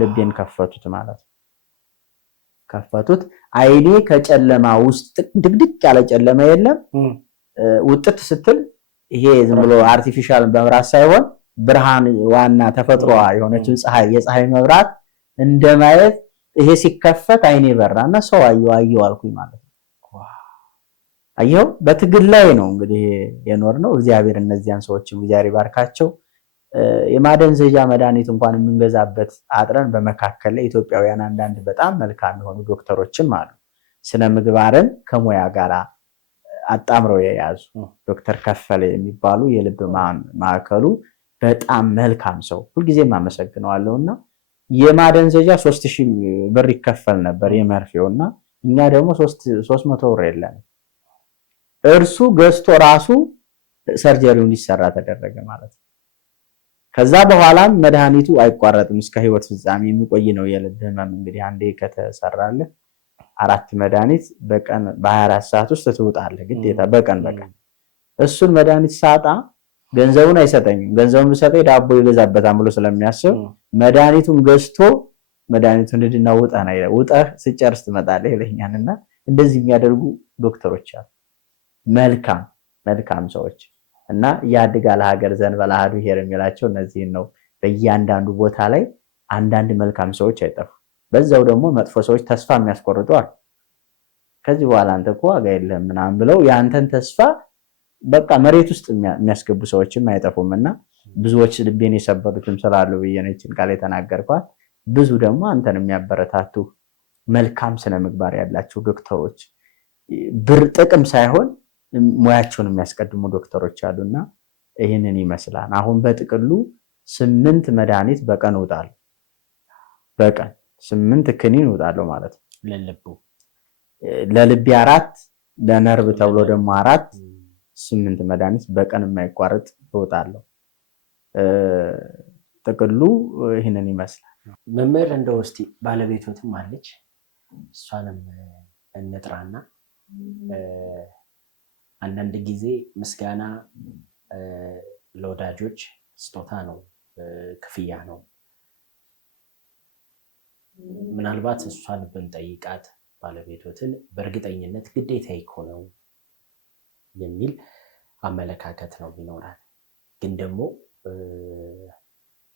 ልቤን ከፈቱት ማለት ነው። ከፈቱት። አይኔ ከጨለማ ውስጥ ድቅድቅ ያለ ጨለማ የለም ውጥት ስትል ይሄ ዝም ብሎ አርቲፊሻል መብራት ሳይሆን ብርሃን ዋና ተፈጥሯ የሆነችው የፀሐይ መብራት እንደማየት ይሄ ሲከፈት አይኔ በራና ሰው አየው አልኩኝ ማለት ነው። አየው በትግል ላይ ነው እንግዲህ የኖርነው። እግዚአብሔር እነዚያን ሰዎችም እግዚአብሔር ይባርካቸው። የማደንዘዣ መድኃኒት እንኳን የምንገዛበት አጥረን በመካከል ላይ ኢትዮጵያውያን አንዳንድ በጣም መልካም የሆኑ ዶክተሮችም አሉ። ስነ ምግባርን ከሙያ ጋር አጣምረው የያዙ ዶክተር ከፈለ የሚባሉ የልብ ማዕከሉ በጣም መልካም ሰው ሁልጊዜም አመሰግነዋለሁና የማደንዘዣ 3000 ብር ይከፈል ነበር የመርፌውና እኛ ደግሞ 300 ብር የለንም። እርሱ ገዝቶ ራሱ ሰርጀሪው እንዲሰራ ተደረገ ማለት ነው። ከዛ በኋላም መድኃኒቱ አይቋረጥም እስከ ህይወት ፍጻሜ የሚቆይ ነው። የልብ ህመም እንግዲህ አንዴ ከተሰራለ 4 መድኃኒት በቀን በ24 ሰዓት ውስጥ ትውጣለህ ግዴታ በቀን እሱን መድኃኒት ሳጣ ገንዘቡን አይሰጠኝም። ገንዘቡን ቢሰጠኝ ዳቦ ይገዛበታል ብሎ ስለሚያስብ መድኃኒቱን ገዝቶ መድኃኒቱን እንድና ውጣና ይላል። ውጣህ ስጨርስ ትመጣለህ ይለኛልና እንደዚህ የሚያደርጉ ዶክተሮች አሉ። መልካም ሰዎች እና ያድጋል ሀገር ዘንበል አሐዱ ብሔር የሚላቸው እነዚህን ነው። በእያንዳንዱ ቦታ ላይ አንዳንድ መልካም ሰዎች አይጠፉ። በዛው ደግሞ መጥፎ ሰዎች ተስፋ የሚያስቆርጡ አሉ። ከዚህ በኋላ አንተ እኮ ዋጋ የለህም ምናምን ብለው ያንተን ተስፋ በቃ መሬት ውስጥ የሚያስገቡ ሰዎችም አይጠፉምና ብዙዎች ልቤን የሰበሩትም ስላሉ በየነችን ቃል የተናገርኳት ብዙ ደግሞ አንተን የሚያበረታቱ መልካም ስነ ምግባር ያላቸው ዶክተሮች ብር ጥቅም ሳይሆን ሙያቸውን የሚያስቀድሙ ዶክተሮች አሉና ይሄንን ይመስላል። አሁን በጥቅሉ 8 መድኃኒት በቀን እውጣለሁ። በቀን 8 ክኒን እውጣለሁ ማለት ነው። ለልቤ 4 ለነርቭ ተብሎ ደግሞ 4 8 መድኃኒት በቀን የማይቋረጥ እውጣለሁ። ጥቅሉ ይሄንን ይመስላል። መምህር እንደው እስቲ ባለቤቶትም አለች እሷንም እንጥራና አንዳንድ ጊዜ ምስጋና ለወዳጆች ስጦታ ነው፣ ክፍያ ነው። ምናልባት እሷን ብንጠይቃት ባለቤቶትን በእርግጠኝነት ግዴታ ነው የሚል አመለካከት ነው ቢኖራል። ግን ደግሞ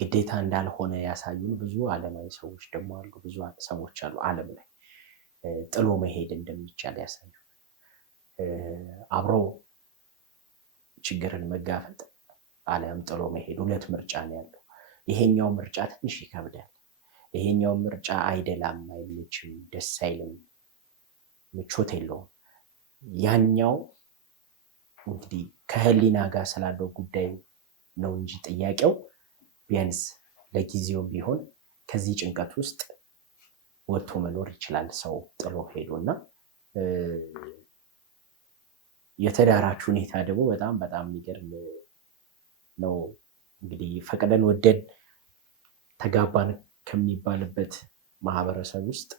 ግዴታ እንዳልሆነ ያሳዩን ብዙ ዓለማዊ ሰዎች ደግሞ አሉ። ብዙ ሰዎች አሉ ዓለም ላይ ጥሎ መሄድ እንደሚቻል ያሳዩ። አብሮ ችግርን መጋፈጥ አለም ጥሎ መሄድ ሁለት ምርጫ ነው ያለው። ይሄኛው ምርጫ ትንሽ ይከብዳል። ይሄኛው ምርጫ አይደላም፣ አይመችም፣ ደስ አይልም፣ ምቾት የለውም። ያኛው እንግዲህ ከህሊና ጋር ስላለው ጉዳይ ነው እንጂ ጥያቄው ቢያንስ ለጊዜውም ቢሆን ከዚህ ጭንቀት ውስጥ ወጥቶ መኖር ይችላል ሰው ጥሎ ሄዶና የተዳራችሁ ሁኔታ ደግሞ በጣም የሚገርም ነው። እንግዲህ ፈቅደን ወደን ተጋባን ከሚባልበት ማህበረሰብ ውስጥ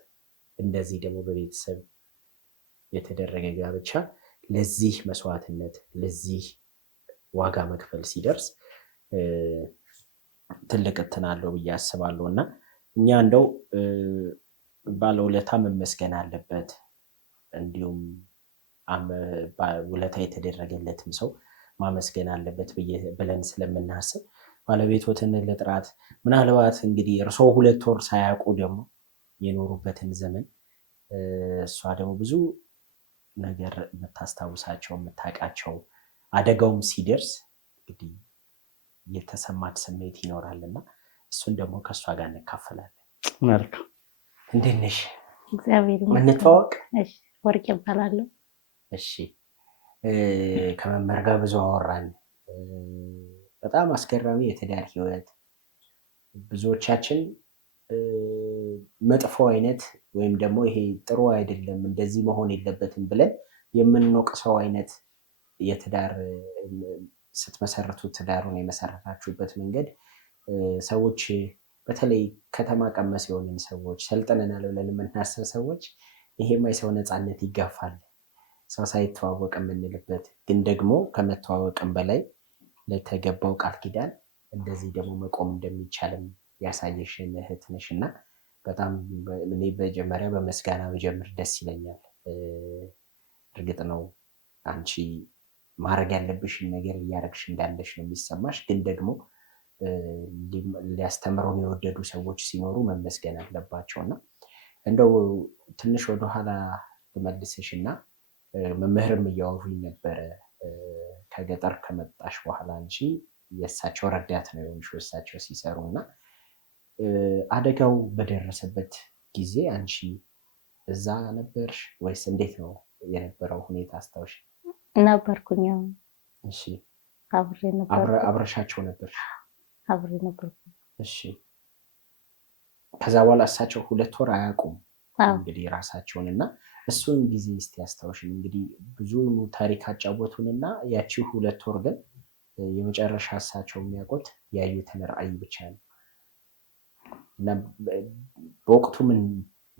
እንደዚህ ደግሞ በቤተሰብ የተደረገ ጋብቻ ለዚህ መስዋዕትነት ለዚህ ዋጋ መክፈል ሲደርስ ትልቅ እንትን አለው ብዬ አስባለሁ። እና እኛ እንደው ባለውለታ መመስገን አለበት፣ እንዲሁም ውለታ የተደረገለትም ሰው ማመስገን አለበት ብለን ስለምናስብ ባለቤቶትን ለጥራት ምናልባት እንግዲህ እርስዎ 2 ወር ሳያውቁ ደግሞ የኖሩበትን ዘመን እሷ ደግሞ ብዙ ነገር የምታስታውሳቸው የምታውቃቸው አደጋውም ሲደርስ እንግዲህ የተሰማት ስሜት ይኖራልና እሱን ደግሞ ከእሷ ጋር እንካፈላለን። መልካም። እንዴት ነሽ? እግዚአብሔር ይመስገን። እንተዋወቅ። እሺ፣ ወርቅ ይባላለሁ። እሺ፣ ከመምህር ጋር ብዙ አወራን። በጣም አስገራሚ የትዳር ህይወት፣ ብዙዎቻችን መጥፎ አይነት ወይም ደግሞ ይሄ ጥሩ አይደለም እንደዚህ መሆን የለበትም ብለን የምንወቅሰው አይነት የትዳር ስትመሰርቱ ትዳሩን የመሰረታችሁበት መንገድ ሰዎች በተለይ ከተማ ቀመስ የሆንን ሰዎች ሰልጥነናል ብለን የምናስብ ሰዎች ይሄማ የሰው ነፃነት ይጋፋል፣ ሰው ሳይተዋወቅ የምንልበት ግን ደግሞ ከመተዋወቅም በላይ ለተገባው ቃል ኪዳን እንደዚህ ደግሞ መቆም እንደሚቻልም ያሳየሽን እህት ነሽ እና በጣም እኔ በመጀመሪያ በምስጋና ብጀምር ደስ ይለኛል። እርግጥ ነው አንቺ ማድረግ ያለብሽን ነገር እያደረግሽ እንዳለሽ ነው የሚሰማሽ፣ ግን ደግሞ ሊያስተምሩን የወደዱ ሰዎች ሲኖሩ መመስገን አለባቸው እና እንደው ትንሽ ወደኋላ ልመልስሽ እና መምህርም እያወሩኝ ነበረ ከገጠር ከመጣሽ በኋላ አንቺ የእሳቸው ረዳት ነው የሆንሽው እሳቸው ሲሰሩ እና አደጋው በደረሰበት ጊዜ አንቺ እዛ ነበርሽ ወይስ እንዴት ነው የነበረው ሁኔታ? አስታውሽ? ነበርኩኝ። እሺ፣ አብረሻቸው ነበርሽ? አብሬ ነበርኩ። እሺ፣ ከዛ በኋላ እሳቸው 2 ወር አያውቁም እንግዲህ ራሳቸውን እና እሱን ጊዜ እስቲ አስታውሽን። እንግዲህ ብዙ ታሪክ አጫወቱንና ያቺ 2 ወር ግን የመጨረሻ እሳቸው የሚያውቁት ያዩትን ራዕይ ብቻ ነው እና በወቅቱ ምን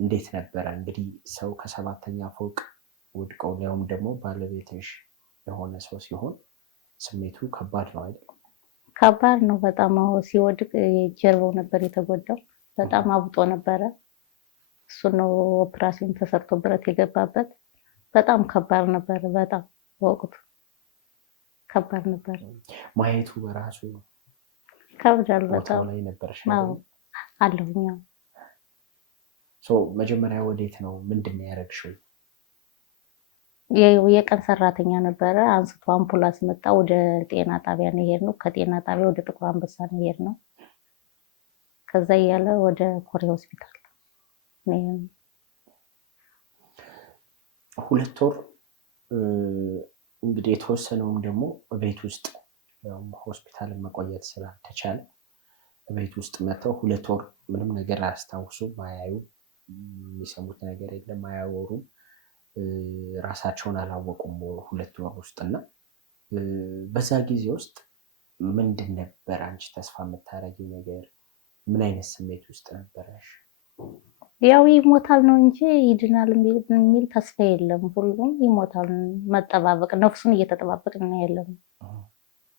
እንዴት ነበረ? እንግዲህ ሰው ከ7ኛ ፎቅ ወድቀው ሊያውም ደግሞ ባለቤትሽ የሆነ ሰው ሲሆን ስሜቱ ከባድ ነው አይደል? ከባድ ነው በጣም። ሲወድቅ ጀርባው ነበር የተጎዳው፣ በጣም አብጦ ነበረ። እሱ ነው ኦፕራሲዮን ተሰርቶ ብረት የገባበት። በጣም ከባድ ነበር። በጣም በወቅቱ ከባድ ነበር። ማየቱ በራሱ ከብዳል በጣም። ቦታው ላይ ነበርሽ? አለሁኝ። መጀመሪያ ወዴት ነው ምንድን ነው ያደረግሽው? የቀን ሰራተኛ ነበረ። አንስቶ አምቡላንስ መጣ። ወደ ጤና ጣቢያ ነው የሄድነው። ከጤና ጣቢያ ወደ ጥቁር አንበሳ ነው የሄድነው። ከዛ እያለ ወደ ኮሬ ሆስፒታል 2 ወር እንግዲህ የተወሰነውም ደግሞ ቤት ውስጥ ሆስፒታል መቆየት ስላልተቻለ ቤት ውስጥ መተው 2 ወር ምንም ነገር አያስታውሱም፣ አያዩ፣ የሚሰሙት ነገር የለም፣ አያወሩም፣ ራሳቸውን አላወቁም 2 ወር ውስጥ እና በዛ ጊዜ ውስጥ ምንድን ነበር አንቺ ተስፋ የምታደርጊው ነገር? ምን አይነት ስሜት ውስጥ ነበረሽ? ያው ይሞታል ነው እንጂ ይድናል የሚል ተስፋ የለም። ሁሉም ይሞታል፣ መጠባበቅ፣ ነፍሱን እየተጠባበቅን ነው ያለነው።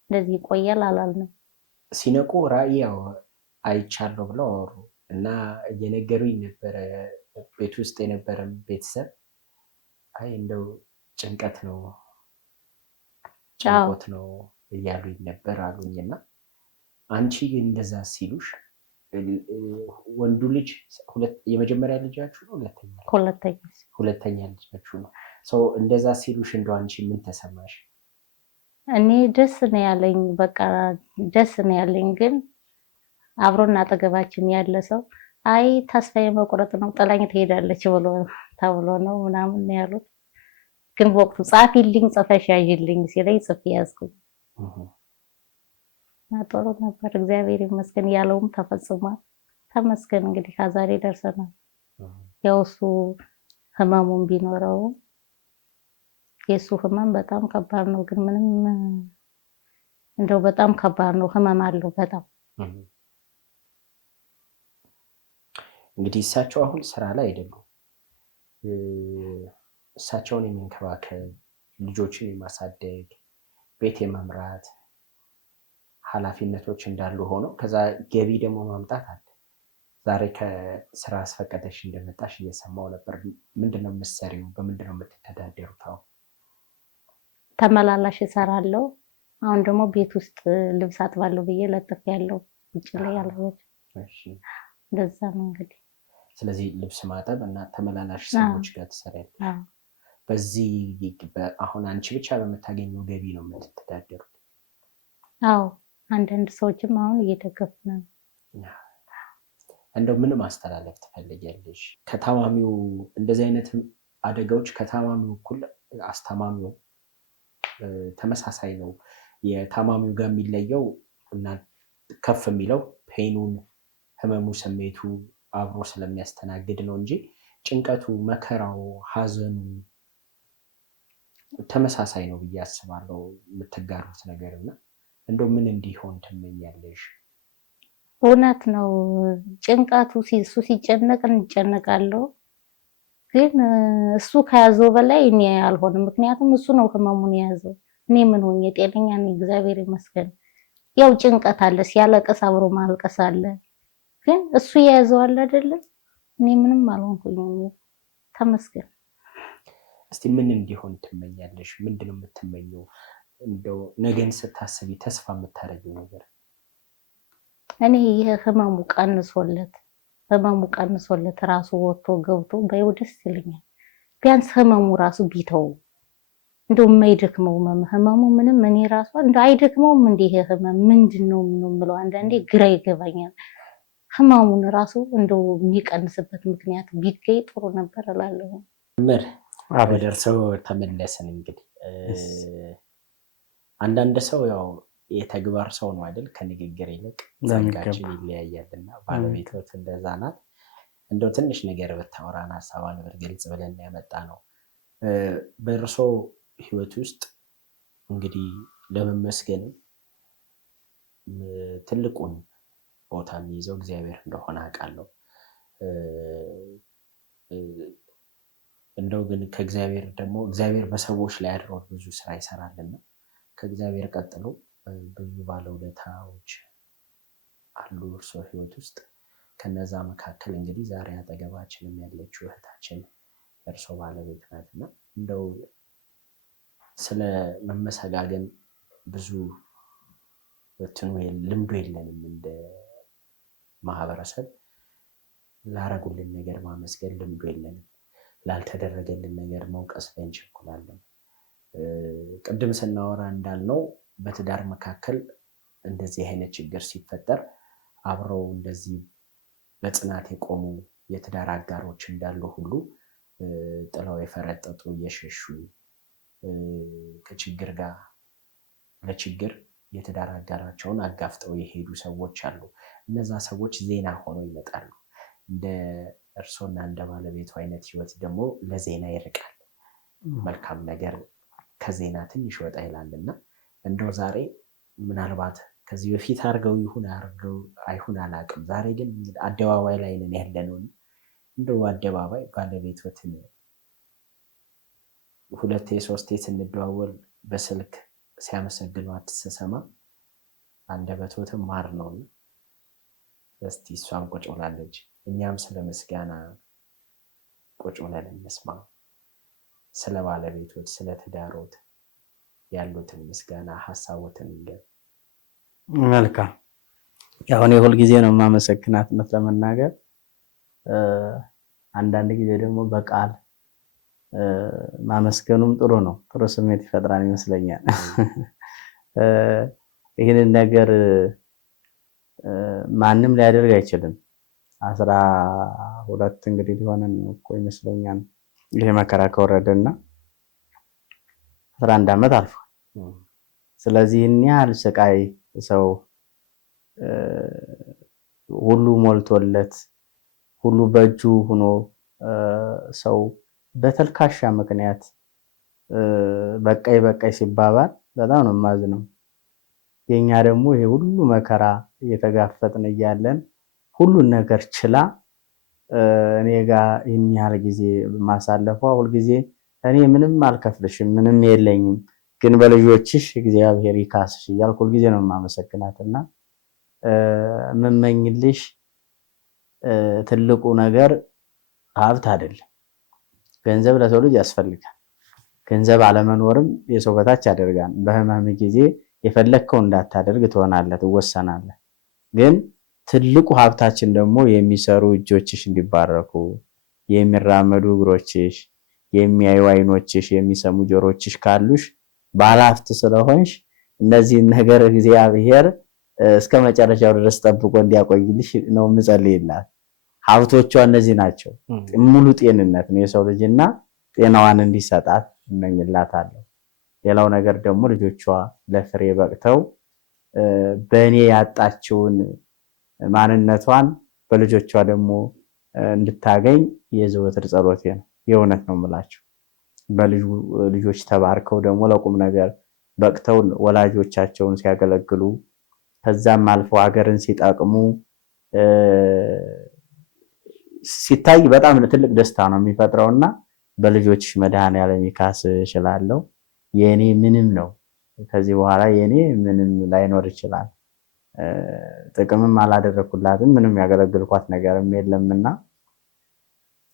እንደዚህ ይቆያል አላልንም። ሲነቁ ራዕይ አይቻለሁ ብለው አወሩ እና እየነገሩኝ ነበረ። ቤት ውስጥ የነበረ ቤተሰብ አይ እንደው ጭንቀት ነው ጭንቆት ነው እያሉኝ ነበር አሉኝና አንቺ እንደዛ ሲሉሽ ወንዱ ልጅ የመጀመሪያ ልጃችሁ ነው? ሁለተኛ ልጃችሁ ነው? እንደዛ ሲሉሽ እንደው አንቺ ምን ተሰማሽ? እኔ ደስ ነው ያለኝ፣ በቃ ደስ ነው ያለኝ። ግን አብሮና አጠገባችን ያለ ሰው አይ ተስፋ የመቁረጥ ነው ጥላኝ ትሄዳለች ተብሎ ነው ምናምን ያሉት። ግን በወቅቱ ጻፊልኝ ጽፈሽ ያዥልኝ ሲለኝ ጽፌ ያዝኩኝ። ጥሩ ነበር፣ እግዚአብሔር ይመስገን። ያለውም ተፈጽሟል። ተመስገን። እንግዲህ ከዛሬ ደርሰናል። ያው እሱ ህመሙን ቢኖረው የእሱ ህመም በጣም ከባድ ነው። ግን ምንም እንደው በጣም ከባድ ነው፣ ህመም አለው በጣም። እንግዲህ እሳቸው አሁን ስራ ላይ አይደሉም። እሳቸውን የሚንከባከብ ልጆችን የማሳደግ ቤት የመምራት ኃላፊነቶች እንዳሉ ሆነው ከዛ ገቢ ደግሞ ማምጣት አለ። ዛሬ ከስራ አስፈቀደሽ እንደመጣሽ እየሰማው ነበር። ምንድነው የምትሰሪው? በምንድነው የምትተዳደሩት? አሁን ተመላላሽ እሰራለሁ። አሁን ደግሞ ቤት ውስጥ ልብስ አጥባለሁ ብዬ ለጥፍ ያለው ውጭ ላይ ያለው እንደዛ ነው እንግዲህ። ስለዚህ ልብስ ማጠብ እና ተመላላሽ ሰዎች ጋር ትሰሪያለሽ። በዚህ አሁን አንቺ ብቻ በምታገኘው ገቢ ነው የምትተዳደሩት? አዎ፣ አንዳንድ ሰዎችም አሁን እየደገፉ ነው። እንደው ምን ማስተላለፍ ትፈልጊያለሽ? ከታማሚው እንደዚህ አይነት አደጋዎች ከታማሚው እኩል አስታማሚው ተመሳሳይ ነው። የታማሚው ጋር የሚለየው እና ከፍ የሚለው ፔኑን፣ ህመሙ፣ ስሜቱ አብሮ ስለሚያስተናግድ ነው እንጂ ጭንቀቱ፣ መከራው፣ ሀዘኑ ተመሳሳይ ነው ብዬ አስባለሁ። የምትጋሩት ነገር እና እንደው ምን እንዲሆን ትመኛለሽ? እውነት ነው። ጭንቀቱ እሱ ሲጨነቅ እንጨነቃለሁ፣ ግን እሱ ከያዘው በላይ እኔ አልሆንም። ምክንያቱም እሱ ነው ህመሙን የያዘው። እኔ ምን ሆኜ ጤነኛ ነኝ፣ እግዚአብሔር ይመስገን። ያው ጭንቀት አለ፣ ሲያለቅስ አብሮ ማልቀስ አለ፣ ግን እሱ የያዘው አለ አይደለም። እኔ ምንም አልሆንኩኝ፣ ተመስገን። እስቲ ምን እንዲሆን ትመኛለሽ? ምንድነው የምትመኘው? እንደው ነገን ስታስቢ ተስፋ የምታደርጊው ነገር? እኔ ይሄ ህመሙ ቀንሶለት ራሱ ወጥቶ ገብቶ ባይው ደስ ይለኛል። ቢያንስ ህመሙ ራሱ ቢተው እንደው የማይደክመው ህመሙ ምንም እኔ ራሱ እንደው አይደክመውም እንዴ ይሄ ህመም ምንድነው የምለው አንዳንዴ ግራ ይገባኛል። ህመሙን ራሱ እንደው የሚቀንስበት ምክንያት ቢገኝ ጥሩ ነበር እላለሁ። ወደ እርስዎ ተመለስን። እንግዲህ አንዳንድ ሰው ያው የተግባር ሰው ነው አይደል? ከንግግር ይልቅ ጸጋችን ይለያያልና ባለቤቶት እንደዛ ናት። እንደው ትንሽ ነገር ብታወራን ሀሳቧን በግልጽ ብለን ያመጣ ነው። በእርስዎ ህይወት ውስጥ እንግዲህ ለመመስገን ትልቁን ቦታ የሚይዘው እግዚአብሔር እንደሆነ አውቃለሁ። እንደው ግን ከእግዚአብሔር ደግሞ እግዚአብሔር በሰዎች ላይ አድሮ ብዙ ስራ ይሰራልና ከእግዚአብሔር ቀጥሎ ብዙ ባለውለታዎች አሉ እርስዎ ህይወት ውስጥ። ከነዛ መካከል እንግዲህ ዛሬ አጠገባችንም ያለችው እህታችን እርስዎ ባለቤት ናትና እንደው ስለ መመሰጋገን ብዙ ልምዱ የለንም። እንደ ማህበረሰብ ላረጉልን ነገር ማመስገን ልምዱ የለንም። ላልተደረገልን ነገር መውቀስ ላይ እንቸኩላለን። ቅድም ስናወራ እንዳልነው በትዳር መካከል እንደዚህ አይነት ችግር ሲፈጠር አብረው እንደዚህ በጽናት የቆሙ የትዳር አጋሮች እንዳሉ ሁሉ ጥለው የፈረጠጡ እየሸሹ ከችግር ጋር ለችግር የትዳር አጋራቸውን አጋፍጠው የሄዱ ሰዎች አሉ። እነዛ ሰዎች ዜና ሆነው ይመጣሉ። እንደ እርሶና እንደ ባለቤቱ አይነት ህይወት ደግሞ ለዜና ይርቃል። መልካም ነገር ከዜና ትንሽ ወጣ ይላልና እንደው ዛሬ ምናልባት ከዚህ በፊት አድርገው ይሁን አይሁን አላውቅም። ዛሬ ግን አደባባይ ላይ ነን ያለነው። እንደው አደባባይ ባለቤቶትን ሁለቴ ሶስቴ ስንደዋወል በስልክ ሲያመሰግኗት ስሰማ አንደበቶትም ማር ነው። እስቲ እሷም ቁጭ ብላለች፣ እኛም ስለ ምስጋና ቁጭ ብለን እንስማ። ስለ ባለቤቶት ስለ ትዳሮት ያሉትን ምስጋና ሀሳቦትን እንገር። መልካም። አሁን የሁል ጊዜ ነው የማመሰግናት እውነት ለመናገር አንዳንድ ጊዜ ደግሞ በቃል ማመስገኑም ጥሩ ነው። ጥሩ ስሜት ይፈጥራል ይመስለኛል። ይህንን ነገር ማንም ሊያደርግ አይችልም። 12 እንግዲህ ሊሆነን እኮ ይመስለኛል ይሄ መከራ ከወረደና 11 ዓመት አልፏል። ስለዚህ እኛ ያህል ስቃይ ሰው ሁሉ ሞልቶለት ሁሉ በእጁ ሆኖ ሰው በተልካሻ ምክንያት በቃይ ሲባባል በጣም ነው የማዝነው። የኛ ደግሞ ይሄ ሁሉ መከራ እየተጋፈጥን እያለን ሁሉን ነገር ችላ እኔ ጋር ይህን ያህል ጊዜ ማሳለፏ ሁልጊዜ እኔ ምንም አልከፍልሽም፣ ምንም የለኝም፣ ግን በልጆችሽ እግዚአብሔር ይካስሽ እያልኩ ሁልጊዜ ነው የማመሰግናትና የምመኝልሽ ትልቁ ነገር ሀብት አይደለም። ገንዘብ ለሰው ልጅ ያስፈልጋል። ገንዘብ አለመኖርም የሰው በታች ያደርጋል። በህመም ጊዜ የፈለግከው እንዳታደርግ ትሆናለህ፣ ትወሰናለህ። ግን ትልቁ ሀብታችን ደግሞ የሚሰሩ እጆችሽ እንዲባረኩ፣ የሚራመዱ እግሮችሽ፣ የሚያዩ አይኖችሽ፣ የሚሰሙ ጆሮችሽ ካሉሽ ባለሀብት ስለሆንሽ እነዚህን ነገር እግዚአብሔር እስከ መጨረሻው ድረስ ጠብቆ እንዲያቆይልሽ ነው የምጸልይላት። ሀብቶቿ እነዚህ ናቸው። ሙሉ ጤንነት ነው የሰው ልጅና ጤናዋን እንዲሰጣት እመኝላታለሁ። ሌላው ነገር ደግሞ ልጆቿ ለፍሬ በቅተው በእኔ ያጣችውን ማንነቷን በልጆቿ ደግሞ እንድታገኝ የዘወትር ጸሎቴ ነው። የእውነት ነው የምላቸው። በልጆች ተባርከው ደግሞ ለቁም ነገር በቅተው ወላጆቻቸውን ሲያገለግሉ ከዛም አልፎ ሀገርን ሲጠቅሙ ሲታይ በጣም ትልቅ ደስታ ነው የሚፈጥረውና በልጆችሽ መድኃኔዓለም ይካስ እችላለሁ። የኔ ምንም ነው ከዚህ በኋላ የኔ ምንም ላይኖር ይችላል። ጥቅምም አላደረኩላትም፣ ምንም ያገለግልኳት ነገርም የለምና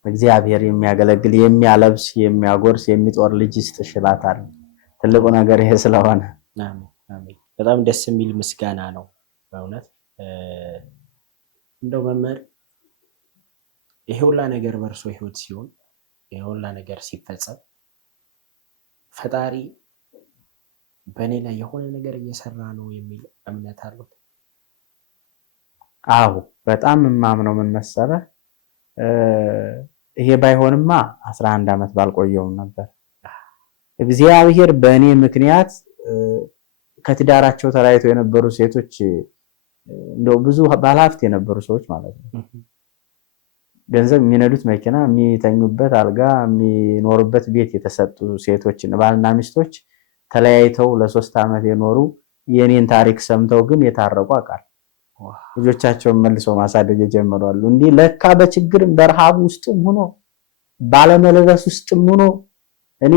እግዚአብሔር የሚያገለግል የሚያለብስ የሚያጎርስ የሚጦር ልጅ ይስጥሽ እላታለሁ። ትልቁ ነገር ይሄ ስለሆነ አሜን። በጣም ደስ የሚል ምስጋና ነው በእውነት። እንደው መምህር ይሄ ሁላ ነገር በእርሶ ህይወት ሲሆን ይሄ ሁላ ነገር ሲፈጸም ፈጣሪ በእኔ ላይ የሆነ ነገር እየሰራ ነው የሚል እምነት አሉት? አዎ በጣም የማምነው ምን መሰለህ፣ ይሄ ባይሆንማ 11 ዓመት ባልቆየውም ነበር። እግዚአብሔር በእኔ ምክንያት ከትዳራቸው ተለያይተው የነበሩ ሴቶች እንደው ብዙ ባለሀብት የነበሩ ሰዎች ማለት ነው፣ ገንዘብ የሚነዱት መኪና፣ የሚተኙበት አልጋ፣ የሚኖሩበት ቤት የተሰጡ ሴቶችን ባልና ሚስቶች ተለያይተው ለ3 ዓመት የኖሩ የኔን ታሪክ ሰምተው ግን የታረቁ አውቃለሁ። ልጆቻቸውን መልሰው ማሳደግ የጀመሩ አሉ። እንዲህ ለካ በችግርም በረሃብ ውስጥም ሆኖ ባለመልበስ ውስጥም ሆኖ እኔ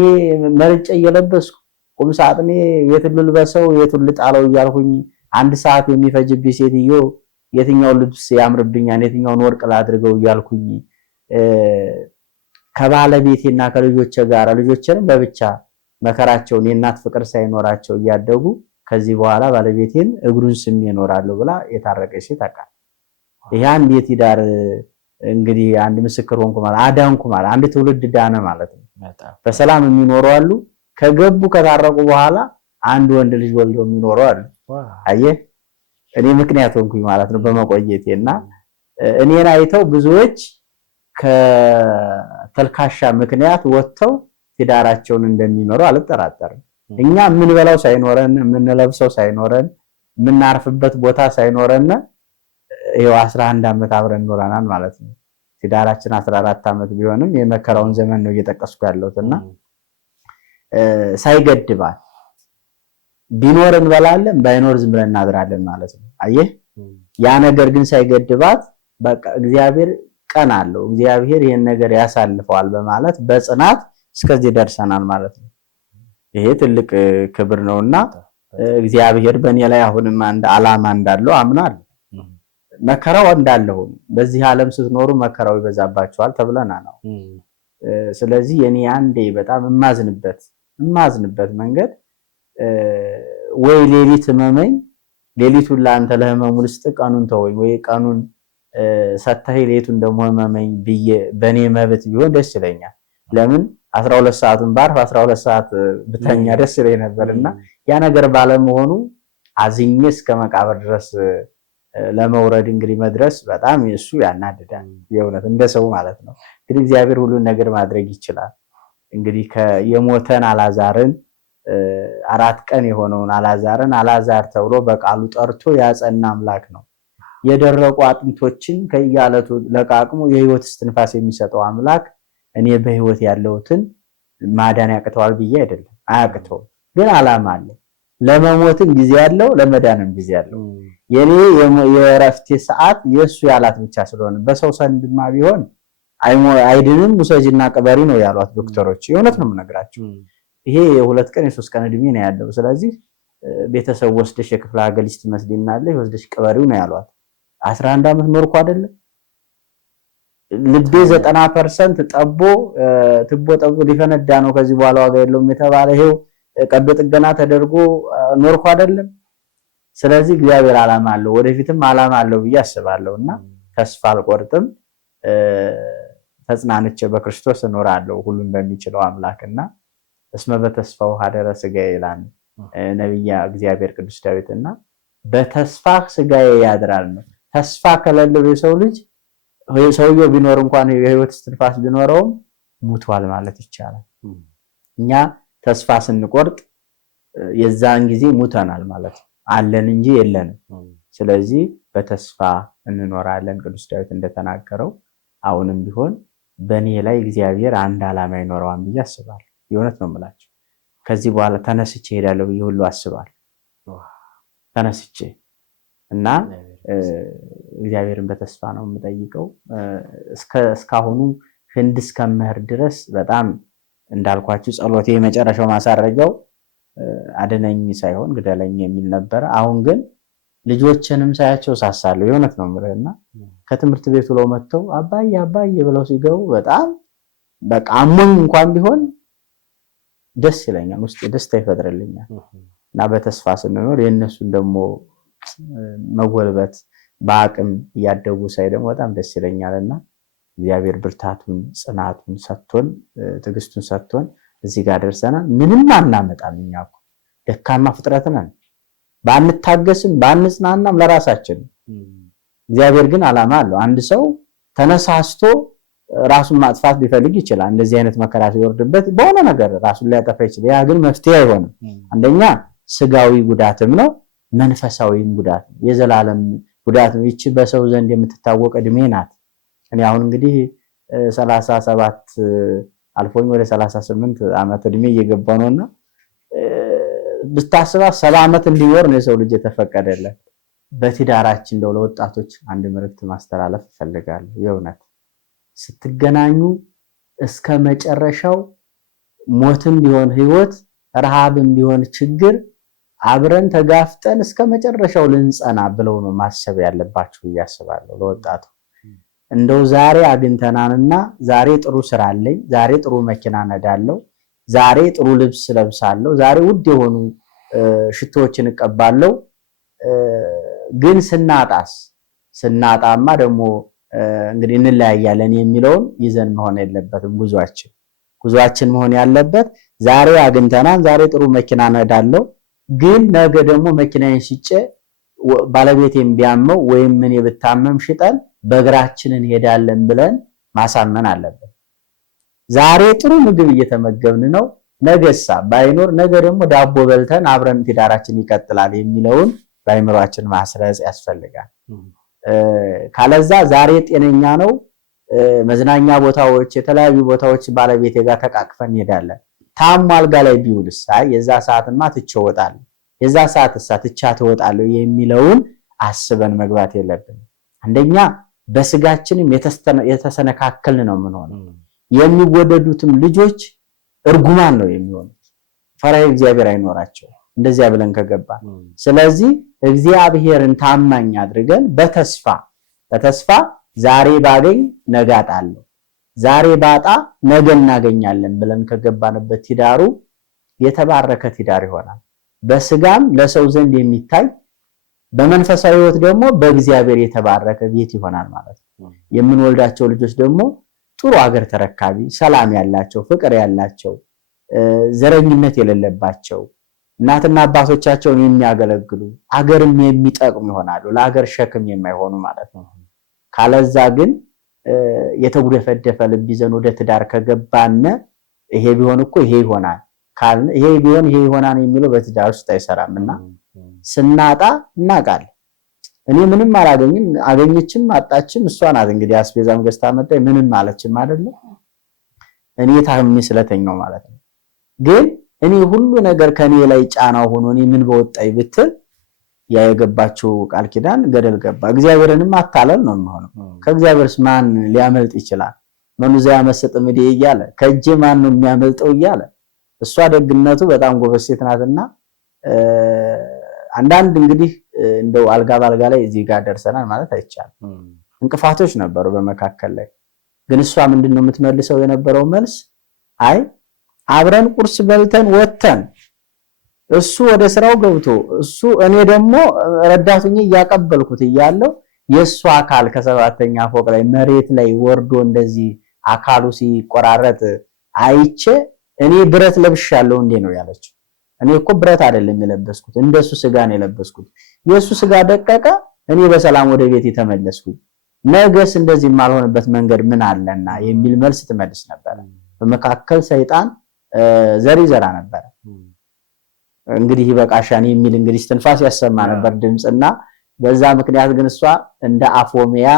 መርጬ እየለበስኩ ቁም ሳጥኔ የቱን ልልበሰው የቱን ልጣለው እያልኩኝ 1 ሰዓት የሚፈጅብኝ ሴትዮ የትኛው ልብስ ያምርብኛል የትኛውን ወርቅ ላድርገው እያልኩኝ ከባለቤቴና ከልጆቼ ጋር ልጆቼንም በብቻ መከራቸውን የእናት ፍቅር ሳይኖራቸው እያደጉ ከዚህ በኋላ ባለቤቴን እግሩን ስሜ እኖራለሁ ብላ የታረቀች ሴት አውቃለሁ። ይሄ አንድ የትዳር እንግዲህ አንድ ምስክር ሆንኩ ማለት አዳንኩ ማለት አንድ ትውልድ ዳነ ማለት ነው። በሰላም የሚኖሩ አሉ፣ ከገቡ ከታረቁ በኋላ አንድ ወንድ ልጅ ወልደው የሚኖሩ አሉ። አየህ እኔ ምክንያት ሆንኩኝ ማለት ነው በመቆየቴና እኔን አይተው ብዙዎች ከተልካሻ ምክንያት ወጥተው ትዳራቸውን እንደሚመሩ አልጠራጠርም። እኛ የምንበላው ሳይኖረን የምንለብሰው ሳይኖረን የምናርፍበት ቦታ ሳይኖረን ይሄው 11 ዓመት አብረን ኖረናል ማለት ነው። ትዳራችን 14 ዓመት ቢሆንም የመከራውን ዘመን ነው እየጠቀስኩ ያለሁትና ሳይገድባል ቢኖር እንበላለን ባይኖር ዝም ብለን እናድራለን ማለት ነው። አየህ ያ ነገር ግን ሳይገድባት በቃ እግዚአብሔር ቀን አለው፣ እግዚአብሔር ይሄን ነገር ያሳልፈዋል በማለት በጽናት እስከዚህ ደርሰናል ማለት ነው። ይሄ ትልቅ ክብር ነውና እግዚአብሔር በእኔ ላይ አሁንም አንድ ዓላማ እንዳለው አምናለሁ። መከራው እንዳለው በዚህ ዓለም ስትኖሩ መከራው ይበዛባችኋል ተብለናል ነው። ስለዚህ የኔ አንዴ በጣም የማዝንበት መንገድ ወይ ሌሊት ህመመኝ ሌሊቱን ለአንተ ለህመሙ ልስጥ ቀኑን ተወኝ ወይ ቀኑን ሰተህ ሌሊቱን ደግሞ ህመመኝ ብዬ በኔ መብት ቢሆን ደስ ይለኛል። ለምን 12 ሰዓቱን ባርፍ 12 ሰዓት ብተኛ ደስ ይለኝ ነበርና ያ ነገር ባለመሆኑ አዝኜ እስከ መቃብር ድረስ ለመውረድ እንግዲህ መድረስ በጣም እሱ ያናድዳል። የእውነት እንደ ሰው ማለት ነው። እንግዲህ እግዚአብሔር ሁሉን ነገር ማድረግ ይችላል። እንግዲህ የሞተን አላዛርን 4 ቀን የሆነውን አላዛርን አላዛር ተብሎ በቃሉ ጠርቶ ያጸና አምላክ ነው። የደረቁ አጥንቶችን ከያለቱ ለቃቅሞ የህይወት እስትንፋስ የሚሰጠው አምላክ እኔ በህይወት ያለውትን ማዳን ያቅተዋል ብዬ አይደለም፣ አያቅተውም። ግን ዓላማ አለ። ለመሞትም ጊዜ ያለው ለመዳንም ጊዜ ያለው የኔ የረፍቴ ሰዓት የሱ ያላት ብቻ ስለሆነ በሰው ሰንድማ ቢሆን አይድንም ውሰጂና ቅበሪ ነው ያሏት ዶክተሮች። የእውነት ነው የምነግራችሁ። ይሄ የ2 ቀን የ3 ቀን እድሜ ነው ያለው። ስለዚህ ቤተሰብ ወስደሽ የክፍለ ሀገር ልጅ ትመስሊናለሽ ወስደሽ ቅበሪው ነው ያሏት። 11 ዓመት ኖርኩ አይደለም ልቤ 90% ጠቦ ትቦ ጠቦ ሊፈነዳ ነው ከዚህ በኋላ ዋጋ የለውም የተባለ ይሄው ቀዶ ጥገና ተደርጎ ኖርኩ አይደለም። ስለዚህ እግዚአብሔር ዓላማ አለው፣ ወደፊትም ዓላማ አለው ብዬ አስባለሁና ተስፋ አልቆርጥም። ተጽናንቼ በክርስቶስ እኖራለሁ ሁሉን በሚችለው አምላክና እስመ በተስፋው ሀደረ ሥጋዬ ይላል ነብያ እግዚአብሔር ቅዱስ ዳዊትና በተስፋ ሥጋዬ ያድራል ነው። ተስፋ ከሌለው የሰው ልጅ ሰውየው ቢኖር እንኳን የህይወት እስትንፋስ ቢኖረውም ሙቷል ማለት ይቻላል። እኛ ተስፋ ስንቆርጥ የዛን ጊዜ ሙተናል ማለት ነው፣ አለን እንጂ የለንም። ስለዚህ በተስፋ እንኖራለን ቅዱስ ዳዊት እንደተናገረው። አሁንም ቢሆን በእኔ ላይ እግዚአብሔር አንድ ዓላማ ይኖረዋል ብዬ አስባለሁ። የእውነት ነው የምላቸው። ከዚህ በኋላ ተነስቼ ሄዳለሁ ብዬ ሁሉ አስባለሁ። ተነስቼ እና እግዚአብሔርን በተስፋ ነው የምጠይቀው። እስካሁኑ ህንድ እስከመሄድ ድረስ በጣም እንዳልኳችሁ ጸሎቴ የመጨረሻው ማሳረጃው አድነኝ ሳይሆን ግደለኝ የሚል ነበረ። አሁን ግን ልጆችንም ሳያቸው ሳሳለሁ። የእውነት ነው የምልህና ከትምህርት ቤቱ ለው መጥተው አባዬ አባዬ ብለው ሲገቡ በጣም በቃ አሞኝ እንኳን ቢሆን ደስ ይለኛል፣ ውስጤ ደስታ ይፈጥርልኛል። እና በተስፋ ስንኖር የእነሱን ደግሞ መጎልበት በአቅም እያደጉ ሳይ ደግሞ በጣም ደስ ይለኛልና እግዚአብሔር ብርታቱን ጽናቱን ሰጥቶን ትዕግስቱን ሰጥቶን እዚህ ጋር ደርሰናል። ምንም አናመጣም። እኛ እኮ ደካማ ፍጥረት ነን። ባንታገስም ባንጽናናም ለራሳችን። እግዚአብሔር ግን ዓላማ አለው። አንድ ሰው ተነሳስቶ ራሱን ማጥፋት ሊፈልግ ይችላል። እንደዚህ አይነት መከራ ሲወርድበት በሆነ ነገር ራሱን ሊያጠፋ ይችላል። ያ ግን መፍትሄ አይሆንም። አንደኛ ስጋዊ ጉዳትም ነው፣ መንፈሳዊም ጉዳት ነው፣ የዘላለም ጉዳት ነው። ይቺ በሰው ዘንድ የምትታወቅ እድሜ ናት። እኔ አሁን እንግዲህ 37 አልፎኝ ወደ 38 ዓመት እድሜ እየገባ ነውና ብታስባ 70 ዓመት እንዲኖር ነው የሰው ልጅ የተፈቀደለት። በትዳራችን እንደው ለወጣቶች አንድ መልእክት ማስተላለፍ እፈልጋለሁ። የእውነት ስትገናኙ እስከ መጨረሻው ሞትም ቢሆን ህይወት፣ ረሃብም ቢሆን ችግር አብረን ተጋፍጠን እስከ መጨረሻው ልንጸና ብለው ነው ማሰብ ያለባችሁ እያስባለሁ። ለወጣቱ እንደው ዛሬ አግኝተናልና ዛሬ ጥሩ ስራ አለኝ፣ ዛሬ ጥሩ መኪና ነዳለሁ፣ ዛሬ ጥሩ ልብስ ለብሳለሁ፣ ዛሬ ውድ የሆኑ ሽቶዎችን እቀባለሁ፣ ግን ስናጣማ ደግሞ እንግዲህ እንለያያለን የሚለውን ይዘን መሆን የለበትም። ጉዟችን መሆን ያለበት ዛሬ አግኝተናን ዛሬ ጥሩ መኪና ነዳለሁ፣ ግን ነገ ደግሞ መኪናዬን ሽጬ ባለቤቴን ቢያመው ወይም ምን የብታመም ሽጠን በእግራችን እንሄዳለን ብለን ማሳመን አለበት። ዛሬ ጥሩ ምግብ እየተመገብን ነው፣ ነገሳ ባይኖር ነገ ደግሞ ዳቦ በልተን አብረን ትዳራችን ይቀጥላል የሚለውን በአይምሯችን ማስረጽ ያስፈልጋል። ካለዛ ዛሬ ጤነኛ ነው፣ መዝናኛ ቦታዎች፣ የተለያዩ ቦታዎች ባለቤቴ ጋር ተቃቅፈን እንሄዳለን። ታሞ አልጋ ላይ ቢውልስ አይ የዛ ሰዓትማ ትቼው እወጣለሁ፣ የዛ ሰዓትሳ ትቻት እወጣለሁ የሚለውን አስበን መግባት የለብንም። አንደኛ በስጋችንም የተሰነካከልን ነው የምንሆነው። የሚወደዱትም ልጆች እርጉማን ነው የሚሆኑት፣ ፈሪሃ እግዚአብሔር አይኖራቸው እንደዚያ ብለን ከገባ። ስለዚህ እግዚአብሔርን ታማኝ አድርገን በተስፋ ዛሬ ባገኝ ነገ አጣለሁ፣ ዛሬ ባጣ ነገ እናገኛለን ብለን ከገባንበት ትዳሩ የተባረከ ትዳር ይሆናል። በስጋም ለሰው ዘንድ የሚታይ በመንፈሳዊ ሕይወት ደግሞ በእግዚአብሔር የተባረከ ቤት ይሆናል ማለት ነው። የምንወልዳቸው ልጆች ደግሞ ጥሩ ሀገር ተረካቢ፣ ሰላም ያላቸው፣ ፍቅር ያላቸው፣ ዘረኝነት የሌለባቸው፣ እናትና አባቶቻቸውን የሚያገለግሉ አገርም የሚጠቅሙ ይሆናሉ። ለሀገር ሸክም የማይሆኑ ማለት ነው። ካለዛ ግን የተጉደፈደፈ ልብ ይዘን ወደ ትዳር ከገባን ይሄ ቢሆን እኮ ይሄ ይሆናል ካልን ይሄ ቢሆን ይሄ ይሆናል የሚለው በትዳር ውስጥ አይሰራምና ስናጣ እናቃለን። እኔ ምንም አላገኝም፣ አገኘችም አጣችም እሷ ናት እንግዲህ አስቤዛም ገዝታ መጣይ ምንም አለችም አይደለም እኔ ታምሜ ስለተኛው ማለት ነው። ግን እኔ ሁሉ ነገር ከኔ ላይ ጫናው ሆኖ እኔ ምን በወጣይ ብትል ያ የገባችው ቃል ኪዳን ገደል ገባ። እግዚአብሔርንም አታለል ነው የሚሆነው። ከእግዚአብሔርስ ማን ሊያመልጥ ይችላል? መኑዛ ያመስጥ ምዴ እያለ ከእጄ ማን ነው የሚያመልጠው እያለ እሷ ደግነቱ በጣም ጎበዝ ሴት ናትና አንዳንድ እንግዲህ እንደው አልጋ ባልጋ ላይ እዚህ ጋር ደርሰናል ማለት አይቻልም። እንቅፋቶች ነበሩ በመካከል ላይ ግን እሷ ምንድነው የምትመልሰው የነበረው መልስ አይ አብረን ቁርስ በልተን ወተን እሱ ወደ ስራው ገብቶ እሱ እኔ ደግሞ ረዳቱኝ ያቀበልኩት እያለው የሱ አካል ከሰባተኛ ፎቅ ላይ መሬት ላይ ወርዶ እንደዚህ አካሉ ሲቆራረጥ አይቼ እኔ ብረት ለብሻለሁ እንዴ ነው ያለችው። እኔ እኮ ብረት አይደለም የለበስኩት እንደሱ ስጋ ነው የለበስኩት። የሱ ስጋ ደቀቀ፣ እኔ በሰላም ወደ ቤት ተመለስኩ። ነገስ እንደዚህ የማልሆንበት መንገድ ምን አለና የሚል መልስ ትመልስ ነበር። በመካከል ሰይጣን ዘሪ ዘራ ነበር። እንግዲህ ይበቃሻን የሚል እንግዲህ ትንፋስ ያሰማ ነበር ድምጽና በዛ ምክንያት ግን እሷ እንደ አፎሚያ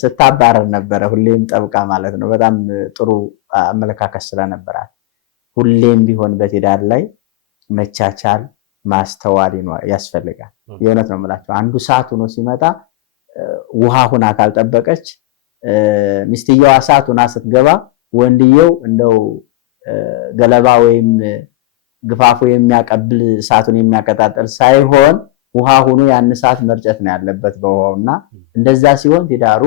ስታባረር ነበር። ሁሌም ጠብቃ ማለት ነው። በጣም ጥሩ አመለካከት ስለነበራት ሁሌም ቢሆን በትዳር ላይ መቻቻል ማስተዋል ያስፈልጋል። የእውነት ነው የምላቸው። አንዱ ሰዓት ሆኖ ሲመጣ ውሃ ሁና ካልጠበቀች ሚስትየዋ ሰዓት ሆና ስትገባ ወንድየው እንደው ገለባ ወይም ግፋፉ የሚያቀብል ሰዓቱን የሚያቀጣጥል ሳይሆን ውሃ ሆኖ ያን ሰዓት መርጨት ነው ያለበት በውሃውና እንደዛ ሲሆን ትዳሩ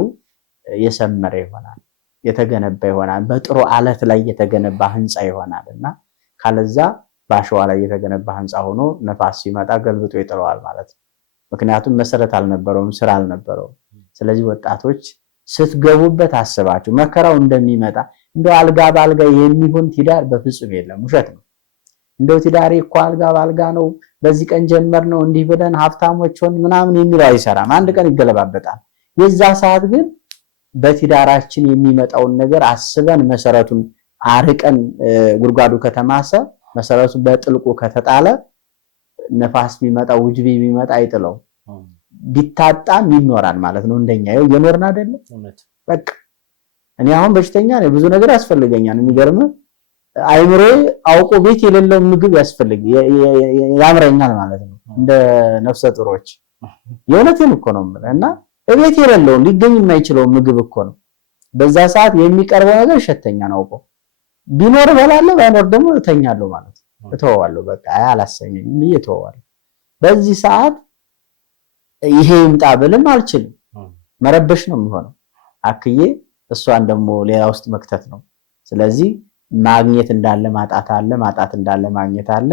የሰመረ ይሆናል፣ የተገነባ ይሆናል፣ በጥሩ አለት ላይ የተገነባ ህንጻ ይሆናልና ካለዛ ባሸዋ ላይ የተገነባ ህንጻ ሆኖ ነፋስ ሲመጣ ገልብጦ ይጥለዋል ማለት ነው። ምክንያቱም መሰረት አልነበረውም፣ ስራ አልነበረውም። ስለዚህ ወጣቶች ስትገቡበት አስባችሁ መከራው እንደሚመጣ እንደው አልጋ ባልጋ የሚሆን ትዳር በፍጹም የለም፣ ውሸት ነው። እንደው ትዳሬ እኮ አልጋ ባልጋ ነው በዚህ ቀን ጀመር ነው እንዲህ ብለን ሀብታሞች ሆን ምናምን የሚለው አይሰራም። አንድ ቀን ይገለባበጣል። የዛ ሰዓት ግን በትዳራችን የሚመጣውን ነገር አስበን መሰረቱን አርቀን ጉድጓዱ ከተማሰ መሰረቱ በጥልቁ ከተጣለ ነፋስ ቢመጣ ውጅቢ ቢመጣ አይጥለው ቢታጣም ይኖራል ማለት ነው። እንደኛ ይኸው የኖርና አይደለ በቃ እኔ አሁን በሽተኛ ነኝ፣ ብዙ ነገር ያስፈልገኛል። የሚገርም አይምሮ አውቆ ቤት የሌለው ምግብ ያምረኛል ማለት ነው። እንደ ነፍሰ ጡሮች የእውነቴን እኮ ነው እና ቤት የሌለው ሊገኝ የማይችለው ምግብ እኮ ነው። በዛ ሰዓት የሚቀርበው ነገር ሸተኛ ነው። አውቆ ቢኖር እበላለሁ፣ ባይኖር ደግሞ እተኛለሁ ማለት ነው። እተወዋለሁ፣ በቃ አላሰኘኝም ብዬ እተወዋለሁ። በዚህ ሰዓት ይሄ ይምጣ ብልም አልችልም፣ መረበሽ ነው የሚሆነው። አክዬ እሷን ደግሞ ሌላ ውስጥ መክተት ነው። ስለዚህ ማግኘት እንዳለ ማጣት አለ፣ ማጣት እንዳለ ማግኘት አለ።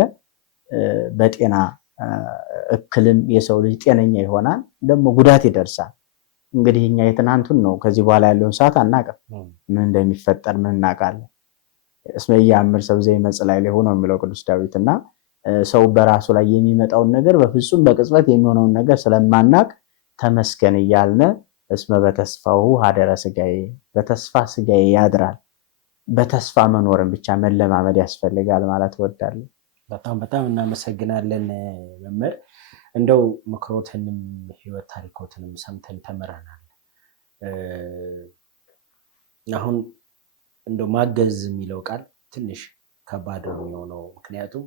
በጤና እክልም የሰው ልጅ ጤነኛ ይሆናል፣ ደግሞ ጉዳት ይደርሳል። እንግዲህ እኛ የትናንቱን ነው፣ ከዚህ በኋላ ያለውን ሰዓት አናውቅም። ምን እንደሚፈጠር ምን እናውቃለን? እስመ ኢያእምር ሰብእ ዘይመጽእ ላዕሌሁ ነው የሚለው ቅዱስ ዳዊትና ሰው በራሱ ላይ የሚመጣውን ነገር በፍጹም በቅጽበት የሚሆነውን ነገር ስለማናቅ ተመስገን እያልነ እስመ በተስፋሁ ሀደረ ስጋዬ፣ በተስፋ ስጋዬ ያድራል። በተስፋ መኖርን ብቻ መለማመድ ያስፈልጋል ማለት እወዳለሁ። በጣም በጣም እናመሰግናለን መምህር። እንደው ምክሮትንም ህይወት ታሪኮትንም ሰምተን ተምረናል። አሁን እንደው ማገዝ የሚለው ቃል ትንሽ ከባድ ነው የሚሆነው። ምክንያቱም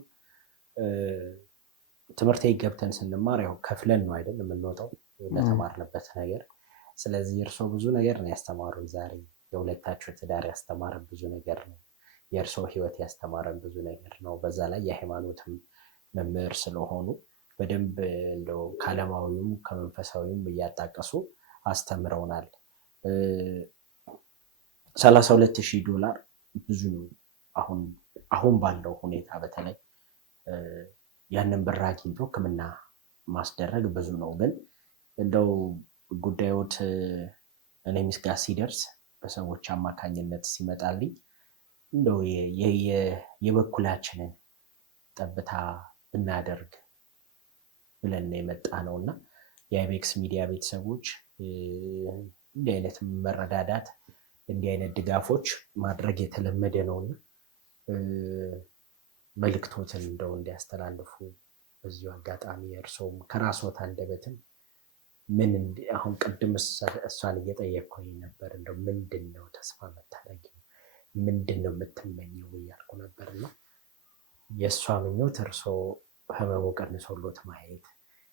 ትምህርት ቤት ገብተን ስንማር ያው ከፍለን ነው አይደል የምንወጣው ለተማርንበት ነገር። ስለዚህ እርስዎ ብዙ ነገር ነው ያስተማሩን ዛሬ። የሁለታችሁ ትዳር ያስተማረን ብዙ ነገር ነው። የእርስዎ ህይወት ያስተማረን ብዙ ነገር ነው። በዛ ላይ የሃይማኖትም መምህር ስለሆኑ በደንብ እንደው ከዓለማዊውም ከመንፈሳዊውም እያጣቀሱ አስተምረውናል። $32,000 ብዙ ነው አሁን ባለው ሁኔታ። በተለይ ያንን ብር አግኝቶ ሕክምና ማስደረግ ብዙ ነው። ግን እንደው ጉዳዮት እኔም ጋር ሲደርስ በሰዎች አማካኝነት ሲመጣልኝ እንደው የበኩላችንን ጠብታ ብናደርግ ብለን የመጣ ነውና የአይቤክስ ሚዲያ ቤተሰቦች እንዲህ አይነት መረዳዳት፣ እንዲህ አይነት ድጋፎች ማድረግ የተለመደ ነውና መልእክቶትን እንደው እንዲያስተላልፉ በዚሁ አጋጣሚ እርስዎም ከራስዎት አንደበትም አሁን ቅድም እሷን እየጠየቅኩኝ ነበር። እንደው ምንድን ነው ተስፋ መታደጊው ምንድን ነው የምትመኘው እያልኩ ነበርና የእሷ ምኞት እርስዎ ህመሙ ቀንሶሎት ማየት፣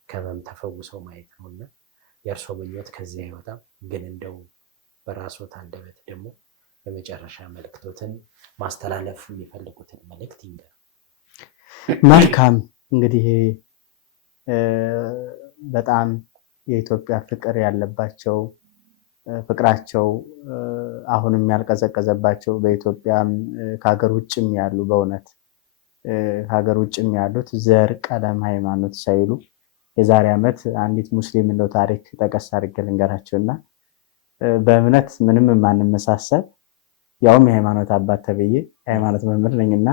ከህመም ተፈውሰው ማየት ነውና የእርስዎ ምኞት ከዚህ አይወጣም። ግን እንደው በራስዎት አንደበት ደግሞ የመጨረሻ መልእክቶትን ማስተላለፍ የሚፈልጉትን መልእክት ይንገር። መልካም እንግዲህ በጣም የኢትዮጵያ ፍቅር ያለባቸው ፍቅራቸው አሁንም ያልቀዘቀዘባቸው በኢትዮጵያም ከሀገር ውጭም ያሉ በእውነት ሀገር ውጭም ያሉት ዘር፣ ቀለም፣ ሃይማኖት ሳይሉ የዛሬ ዓመት አንዲት ሙስሊም እንደው ታሪክ ጠቀስ አድርጌ ልንገራቸውና በእምነት ምንም የማንመሳሰል ያውም የሃይማኖት አባት ተብዬ የሃይማኖት መምህር ነኝና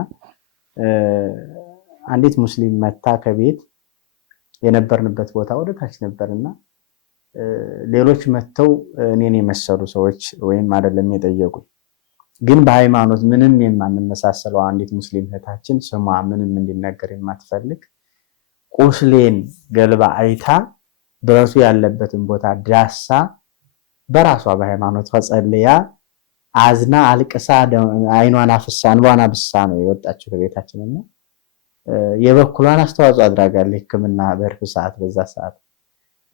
አንዲት ሙስሊም መታ ከቤት የነበርንበት ቦታ ወደ ታች ነበርና ሌሎች መተው እኔን የመሰሉ ሰዎች ወይም አይደለም የጠየቁኝ ግን በሃይማኖት ምንም የማንመሳሰለው አንዲት ሙስሊም እህታችን ስሟ ምንም እንዲነገር የማትፈልግ ቁስሌን ገልባ አይታ ብረቱ ያለበትን ቦታ ዳሳ በራሷ በሃይማኖት ጸልያ አዝና አልቅሳ አይኗን አፍሳ እንባዋን አብሳ ነው የወጣችው ከቤታችንና የበኩሏን አስተዋጽኦ አድርጋለች ሕክምና በርፍ ሰዓት በዛ ሰዓት።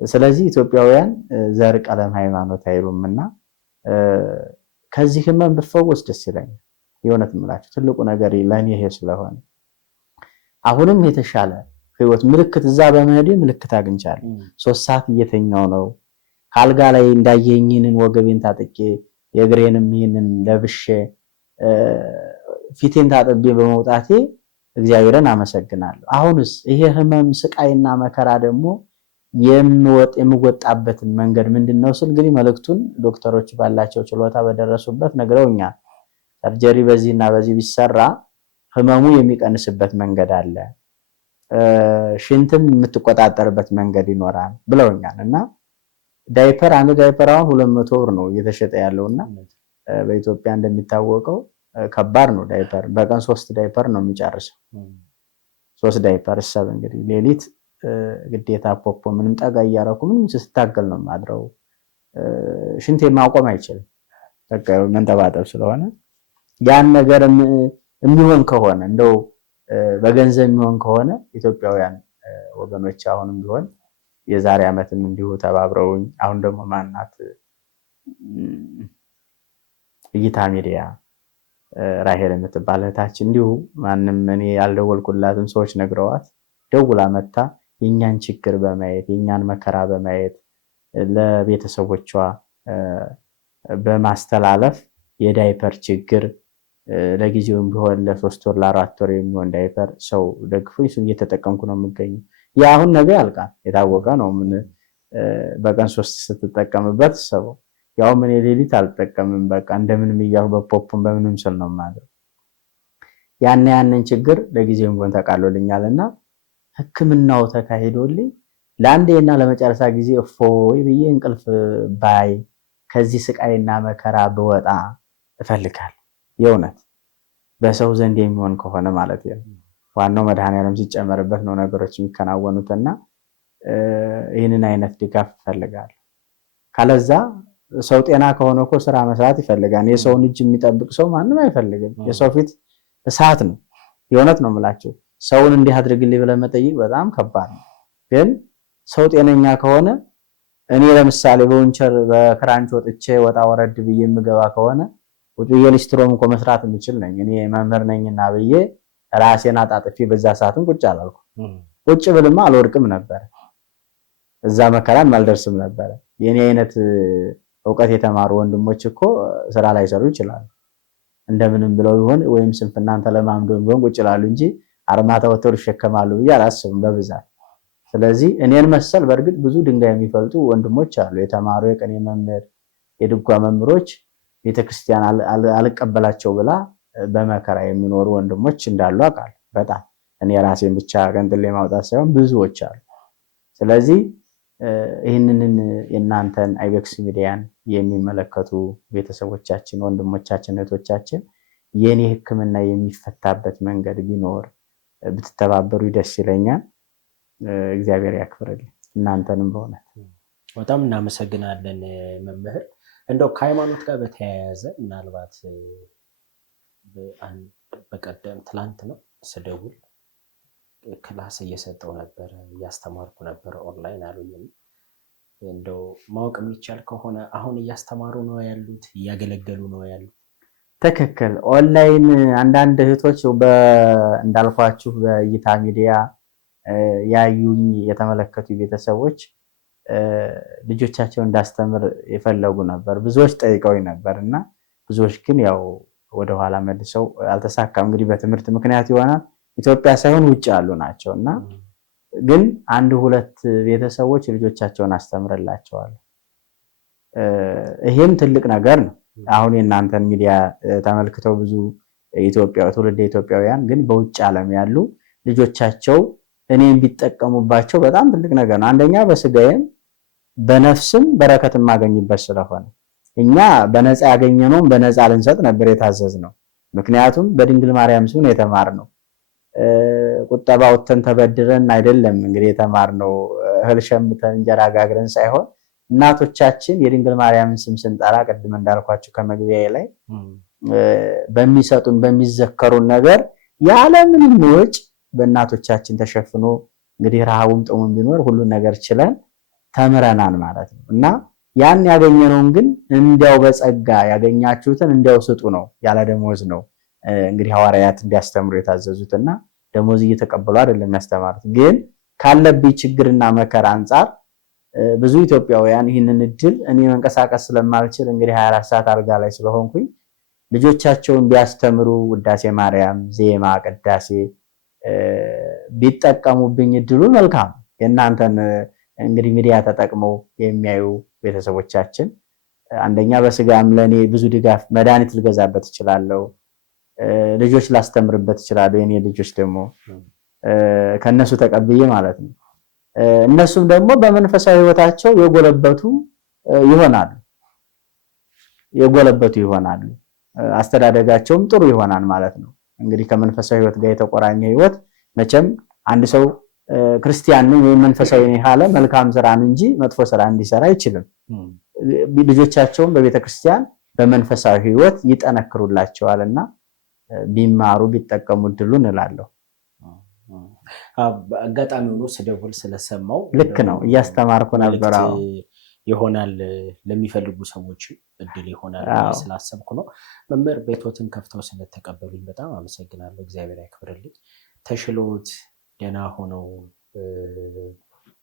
ስለዚህ ኢትዮጵያውያን ዘር፣ ቀለም፣ ሃይማኖት አይሉምና ከዚህ ህመም ብፈወስ ደስ ይለኛል። የእውነት የምላችሁ ትልቁ ነገር ለኔ ይሄ ስለሆነ አሁንም የተሻለ ህይወት ምልክት እዛ በመሄዴ ምልክት አግኝቻለሁ። 3 ሰዓት እየተኛው ነው ካልጋ ላይ እንዳየኝንን ወገቤን ታጥቄ የእግሬንም ይህንን ለብሼ ፊቴን ታጥቤ በመውጣቴ እግዚአብሔርን አመሰግናለሁ። አሁንስ ይሄ ህመም ስቃይና መከራ ደግሞ የምወጣበትን መንገድ ምንድነው ስል እንግዲህ መልእክቱን ዶክተሮች ባላቸው ችሎታ በደረሱበት ነግረውኛል። ሰርጀሪ በዚህና በዚህ ቢሰራ ህመሙ የሚቀንስበት መንገድ አለ፣ ሽንትም የምትቆጣጠርበት መንገድ ይኖራል ብለውኛል። እና ዳይፐር አንድ ዳይፐር አሁን 200 ብር ነው እየተሸጠ ያለውና በኢትዮጵያ እንደሚታወቀው ከባድ ነው። ዳይፐር በቀን 3 ዳይፐር ነው የሚጨርሰው። 3 ዳይፐር ሰብ እንግዲህ ሌሊት ግዴታ ፖፖ ምንም ጠጋ እያረኩ ምንም ስታገል ነው ማድረው። ሽንቴ ማቆም አይችልም በቃ መንጠባጠብ ስለሆነ ያን ነገር የሚሆን ከሆነ እንደው በገንዘብ የሚሆን ከሆነ ኢትዮጵያውያን ወገኖች አሁንም ቢሆን የዛሬ ዓመትም እንዲሁ ተባብረውኝ አሁን ደግሞ ማናት እይታ ሚዲያ ራሄል የምትባል እህታችን እንዲሁ ማንም እኔ ያልደወልኩላትም ሰዎች ነግረዋት ደውላ መታ የኛን ችግር በማየት የኛን መከራ በማየት ለቤተሰቦቿ በማስተላለፍ የዳይፐር ችግር ለጊዜውም ቢሆን ለ3 ወር ለ4 ወር የሚሆን ዳይፐር ሰው ደግፎኝ እሱን እየተጠቀምኩ ነው የምገኘው። ያ አሁን ነገ ያልቃል የታወቀ ነው። ምን በቀን 3 ስትጠቀምበት ሰው ያው ምን ሌሊት አልጠቀምም በቃ እንደምንም ይያው በፖፕም በምንም ስል ነው ማለት ያንን ችግር ለጊዜውም ቢሆን ተቃሎልኛልና ሕክምናው ተካሂዶልኝ ለአንዴና ለመጨረሻ ጊዜ እፎይ ብዬ እንቅልፍ ባይ ከዚህ ስቃይና መከራ በወጣ እፈልጋለሁ። የእውነት በሰው ዘንድ የሚሆን ከሆነ ማለት ነው። ዋናው መድኃኒዓለም ሲጨመርበት ነው ነገሮች የሚከናወኑትና ይህንን አይነት ድጋፍ እፈልጋለሁ። ካለዛ ሰው ጤና ከሆነ እኮ ስራ መስራት ይፈልጋል። የሰውን እጅ የሚጠብቅ ሰው ማንም አይፈልግም። የሰው ፊት እሳት ነው። የእውነት ነው የምላችሁ። ሰውን እንዲህ አድርግልኝ ብለህ መጠየቅ በጣም ከባድ ነው። ግን ሰው ጤነኛ ከሆነ እኔ ለምሳሌ በወንቸር በክራንች ወጥቼ ወጣ ወረድ ብዬ የምገባ ከሆነ ቁጭ ብዬ ሊስትሮም እኮ መስራት የምችል ነኝ። እኔ መምህር ነኝና ብዬ ራሴን አጣጥፌ በዛ ሰዓትም ቁጭ አላልኩ። ቁጭ ብልማ አልወድቅም ነበር፣ እዛ መከራም አልደርስም ነበር። የኔ አይነት ዕውቀት የተማሩ ወንድሞች እኮ ስራ ላይ ሰሩ ይችላሉ። እንደምንም ብለው ይሆን ወይም ስንፍናን ተለማምደው ቢሆን ቁጭ ይላሉ እንጂ አርማታ ወተር ይሸከማሉ ብዬ አላስብም በብዛት። ስለዚህ እኔን መሰል በእርግጥ ብዙ ድንጋይ የሚፈልጡ ወንድሞች አሉ። የተማሩ የቅኔ መምህር፣ የድጓ መምህሮች ቤተክርስቲያን አልቀበላቸው ብላ በመከራ የሚኖሩ ወንድሞች እንዳሉ አውቃለሁ። በጣም እኔ ራሴን ብቻ ገንጥሌ ማውጣት ሳይሆን ብዙዎች አሉ። ስለዚህ ይህንን የእናንተን አይቤክስ ሚዲያን የሚመለከቱ ቤተሰቦቻችን፣ ወንድሞቻችን፣ እህቶቻችን የኔ ሕክምና የሚፈታበት መንገድ ቢኖር ብትተባበሩ ደስ ይለኛል። እግዚአብሔር ያክብርልኝ እናንተንም በእውነት በጣም እናመሰግናለን መምህር። እንደው ከሃይማኖት ጋር በተያያዘ ምናልባት በቀደም ትላንት ነው ስደውል ክላስ እየሰጠው ነበር እያስተማርኩ ነበር ኦንላይን አሉኝ። እንደው ማወቅ የሚቻል ከሆነ አሁን እያስተማሩ ነው ያሉት? እያገለገሉ ነው ያሉት? ትክክል። ኦንላይን አንዳንድ እህቶች እንዳልኳችሁ በእይታ ሚዲያ ያዩኝ የተመለከቱ ቤተሰቦች ልጆቻቸውን እንዳስተምር የፈለጉ ነበር። ብዙዎች ጠይቀውኝ ነበር እና ብዙዎች ግን ያው ወደኋላ መልሰው አልተሳካም። እንግዲህ በትምህርት ምክንያት ይሆናል ኢትዮጵያ ሳይሆን ውጭ ያሉ ናቸው እና ግን አንድ ሁለት ቤተሰቦች ልጆቻቸውን አስተምርላቸዋል። ይሄም ትልቅ ነገር ነው። አሁን የእናንተን ሚዲያ ተመልክተው ብዙ ትውልደ ኢትዮጵያውያን ግን በውጭ ዓለም ያሉ ልጆቻቸው እኔን ቢጠቀሙባቸው በጣም ትልቅ ነገር ነው። አንደኛ በስጋዬም በነፍስም በረከት የማገኝበት ስለሆነ እኛ በነፃ ያገኘነውን በነፃ ልንሰጥ ነበር የታዘዝነው። ምክንያቱም በድንግል ማርያም ስም የተማርነው ቁጠባ ወተን ተበድረን አይደለም። እንግዲህ የተማርነው እህል ሸምተን እንጀራ ጋግረን ሳይሆን እናቶቻችን የድንግል ማርያምን ስም ስንጠራ ቅድም እንዳልኳችሁ ከመግቢያ ላይ በሚሰጡን በሚዘከሩን ነገር ያለምንም ወጭ በእናቶቻችን ተሸፍኖ እንግዲህ ረሃቡም ጥሙም ቢኖር ሁሉን ነገር ችለን ተምረናል ማለት ነው እና ያን ያገኘነውን ግን እንዲያው በጸጋ ያገኛችሁትን እንዲያው ስጡ ነው፣ ያለ ደሞዝ ነው እንግዲህ ሐዋርያት እንዲያስተምሩ የታዘዙትና ደሞዝ እየተቀበሉ አይደለም ያስተማሩት። ግን ካለብኝ ችግርና መከራ አንጻር ብዙ ኢትዮጵያውያን ይህንን እድል እኔ መንቀሳቀስ ስለማልችል እንግዲህ 24 ሰዓት አልጋ ላይ ስለሆንኩኝ ልጆቻቸውን ቢያስተምሩ ውዳሴ ማርያም፣ ዜማ፣ ቅዳሴ ቢጠቀሙብኝ እድሉ መልካም። የእናንተን እንግዲህ ሚዲያ ተጠቅመው የሚያዩ ቤተሰቦቻችን አንደኛ በስጋም ለኔ ብዙ ድጋፍ መድኃኒት ልገዛበት እችላለሁ፣ ልጆች ላስተምርበት እችላለሁ። የኔ ልጆች ደግሞ ከነሱ ተቀብዬ ማለት ነው። እነሱም ደግሞ በመንፈሳዊ ህይወታቸው የጎለበቱ ይሆናሉ። አስተዳደጋቸውም ጥሩ ይሆናል ማለት ነው። እንግዲህ ከመንፈሳዊ ህይወት ጋር የተቆራኘ ህይወት መቼም አንድ ሰው ክርስቲያን ነው ወይም መንፈሳዊ ነው ያለ መልካም ስራን እንጂ መጥፎ ስራ እንዲሰራ አይችልም። ልጆቻቸውን በቤተክርስቲያን በመንፈሳዊ ህይወት ይጠነክሩላቸዋልና ቢማሩ ቢጠቀሙ እድሉን እላለሁ። አጋጣሚ ሆኖ ስደውል ስለሰማው ልክ ነው እያስተማርኩ ነበር ይሆናል ለሚፈልጉ ሰዎች እድል ይሆናል ስላሰብኩ ነው። መምህር ቤቶትን ከፍተው ስለተቀበሉኝ በጣም አመሰግናለሁ። እግዚአብሔር ያክብርልኝ። ተሽሎት ደህና ሆነው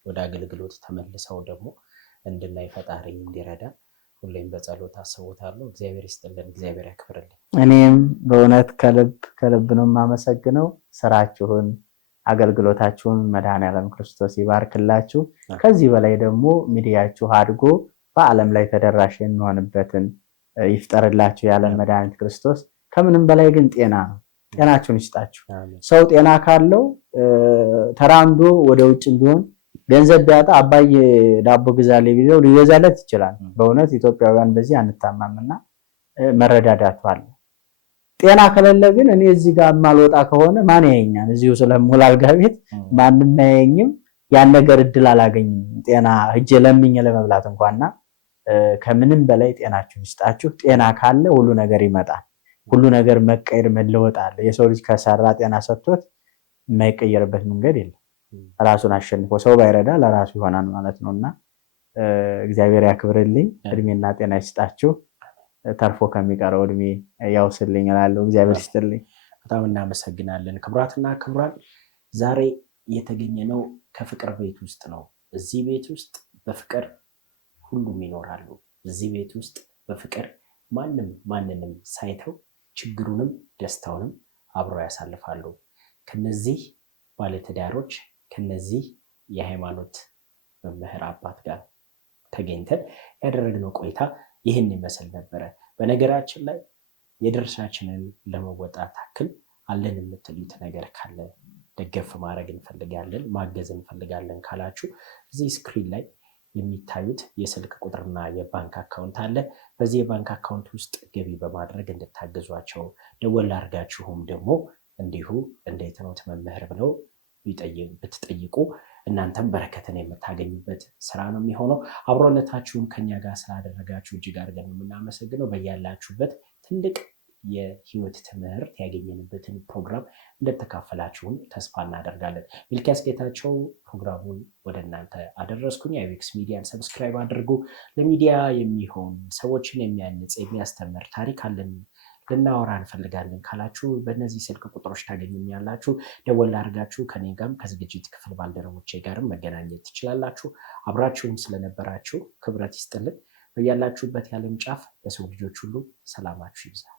ወደ አገልግሎት ተመልሰው ደግሞ እንድናይ ፈጣሪ እንዲረዳ ሁሌም በጸሎት አስቦታለሁ። እግዚአብሔር ይስጥልን፣ እግዚአብሔር ያክብርልኝ። እኔም በእውነት ከልብ ነው የማመሰግነው። ስራችሁን አገልግሎታችሁን መድኃኔዓለም ክርስቶስ ይባርክላችሁ። ከዚህ በላይ ደግሞ ሚዲያችሁ አድጎ በዓለም ላይ ተደራሽ የሚሆንበትን ይፍጠርላችሁ ያለን መድኃኒት ክርስቶስ። ከምንም በላይ ግን ጤና ነው። ጤናችሁን ይስጣችሁ። ሰው ጤና ካለው ተራምዶ ወደ ውጭ ቢሆን ገንዘብ ቢያጣ አባዬ ዳቦ ግዛልኝ ቢለው ሊገዛለት ይችላል። በእውነት ኢትዮጵያውያን በዚህ አንታማምና መረዳዳቱ አለ። ጤና ከሌለ ግን እኔ እዚህ ጋር ማልወጣ ከሆነ ማን ያየኛል? እዚሁ ስለሞላ አልጋ ቤት ማንም አያየኝም። ያን ነገር እድል አላገኝም። ጤና ሂጄ ለምኜ ለመብላት እንኳንና ከምንም በላይ ጤናችሁን ይስጣችሁ። ጤና ካለ ሁሉ ነገር ይመጣል። ሁሉ ነገር መቀየር መለወጥ አለ። የሰው ልጅ ከሰራ ጤና ሰጥቶት የማይቀየርበት መንገድ የለም። ራሱን አሸንፎ ሰው ባይረዳ ለራሱ ይሆናል ማለት ነውና እግዚአብሔር ያክብርልኝ፣ እድሜና ጤና ይስጣችሁ፣ ተርፎ ከሚቀረው እድሜ ያውስልኝ እላለሁ። እግዚአብሔር ይስጥልኝ። በጣም እናመሰግናለን። ክቡራትና ክቡራን ዛሬ የተገኘነው ከፍቅር ቤት ውስጥ ነው። እዚህ ቤት ውስጥ በፍቅር ሁሉም ይኖራሉ። እዚህ ቤት ውስጥ በፍቅር ማንንም ሳይተው ችግሩንም ደስታውንም አብረው ያሳልፋሉ። ከነዚህ ባለትዳሮች ከነዚህ የሃይማኖት መምህር አባት ጋር ተገኝተን ያደረግነው ቆይታ ይህን ይመስል ነበረ። በነገራችን ላይ የድርሻችንን ለመወጣት አክል አለን የምትሉት ነገር ካለ ደገፍ ማድረግ እንፈልጋለን፣ ማገዝ እንፈልጋለን ካላችሁ እዚህ ስክሪን ላይ የሚታዩት የስልክ ቁጥርና የባንክ አካውንት አለ። በዚህ የባንክ አካውንት ውስጥ ገቢ በማድረግ እንድታግዟቸው ደወል አድርጋችሁም ደግሞ እንዲሁ እንዴት ነው መምህር ብለው ብትጠይቁ እናንተም በረከትን የምታገኙበት ስራ ነው የሚሆነው። አብሮነታችሁን ከኛ ጋር ስላደረጋችሁ እጅግ አድርገን የምናመሰግነው። በያላችሁበት ትልቅ የህይወት ትምህርት ያገኘንበትን ፕሮግራም እንደተካፈላችሁን ተስፋ እናደርጋለን። ሚልኪያስ ጌታቸው ፕሮግራሙን ወደ እናንተ አደረስኩኝ። አይቤክስ ሚዲያን ሰብስክራይብ አድርጉ። ለሚዲያ የሚሆን ሰዎችን የሚያንጽ የሚያስተምር ታሪክ አለን ልናወራ እንፈልጋለን ካላችሁ በእነዚህ ስልክ ቁጥሮች ታገኙኛላችሁ። ደወል አድርጋችሁ ከኔ ጋርም ከዝግጅት ክፍል ባልደረቦቼ ጋርም መገናኘት ትችላላችሁ። አብራችሁም ስለነበራችሁ ክብረት ይስጥልን። በያላችሁበት የዓለም ጫፍ ለሰው ልጆች ሁሉ ሰላማችሁ ይብዛ።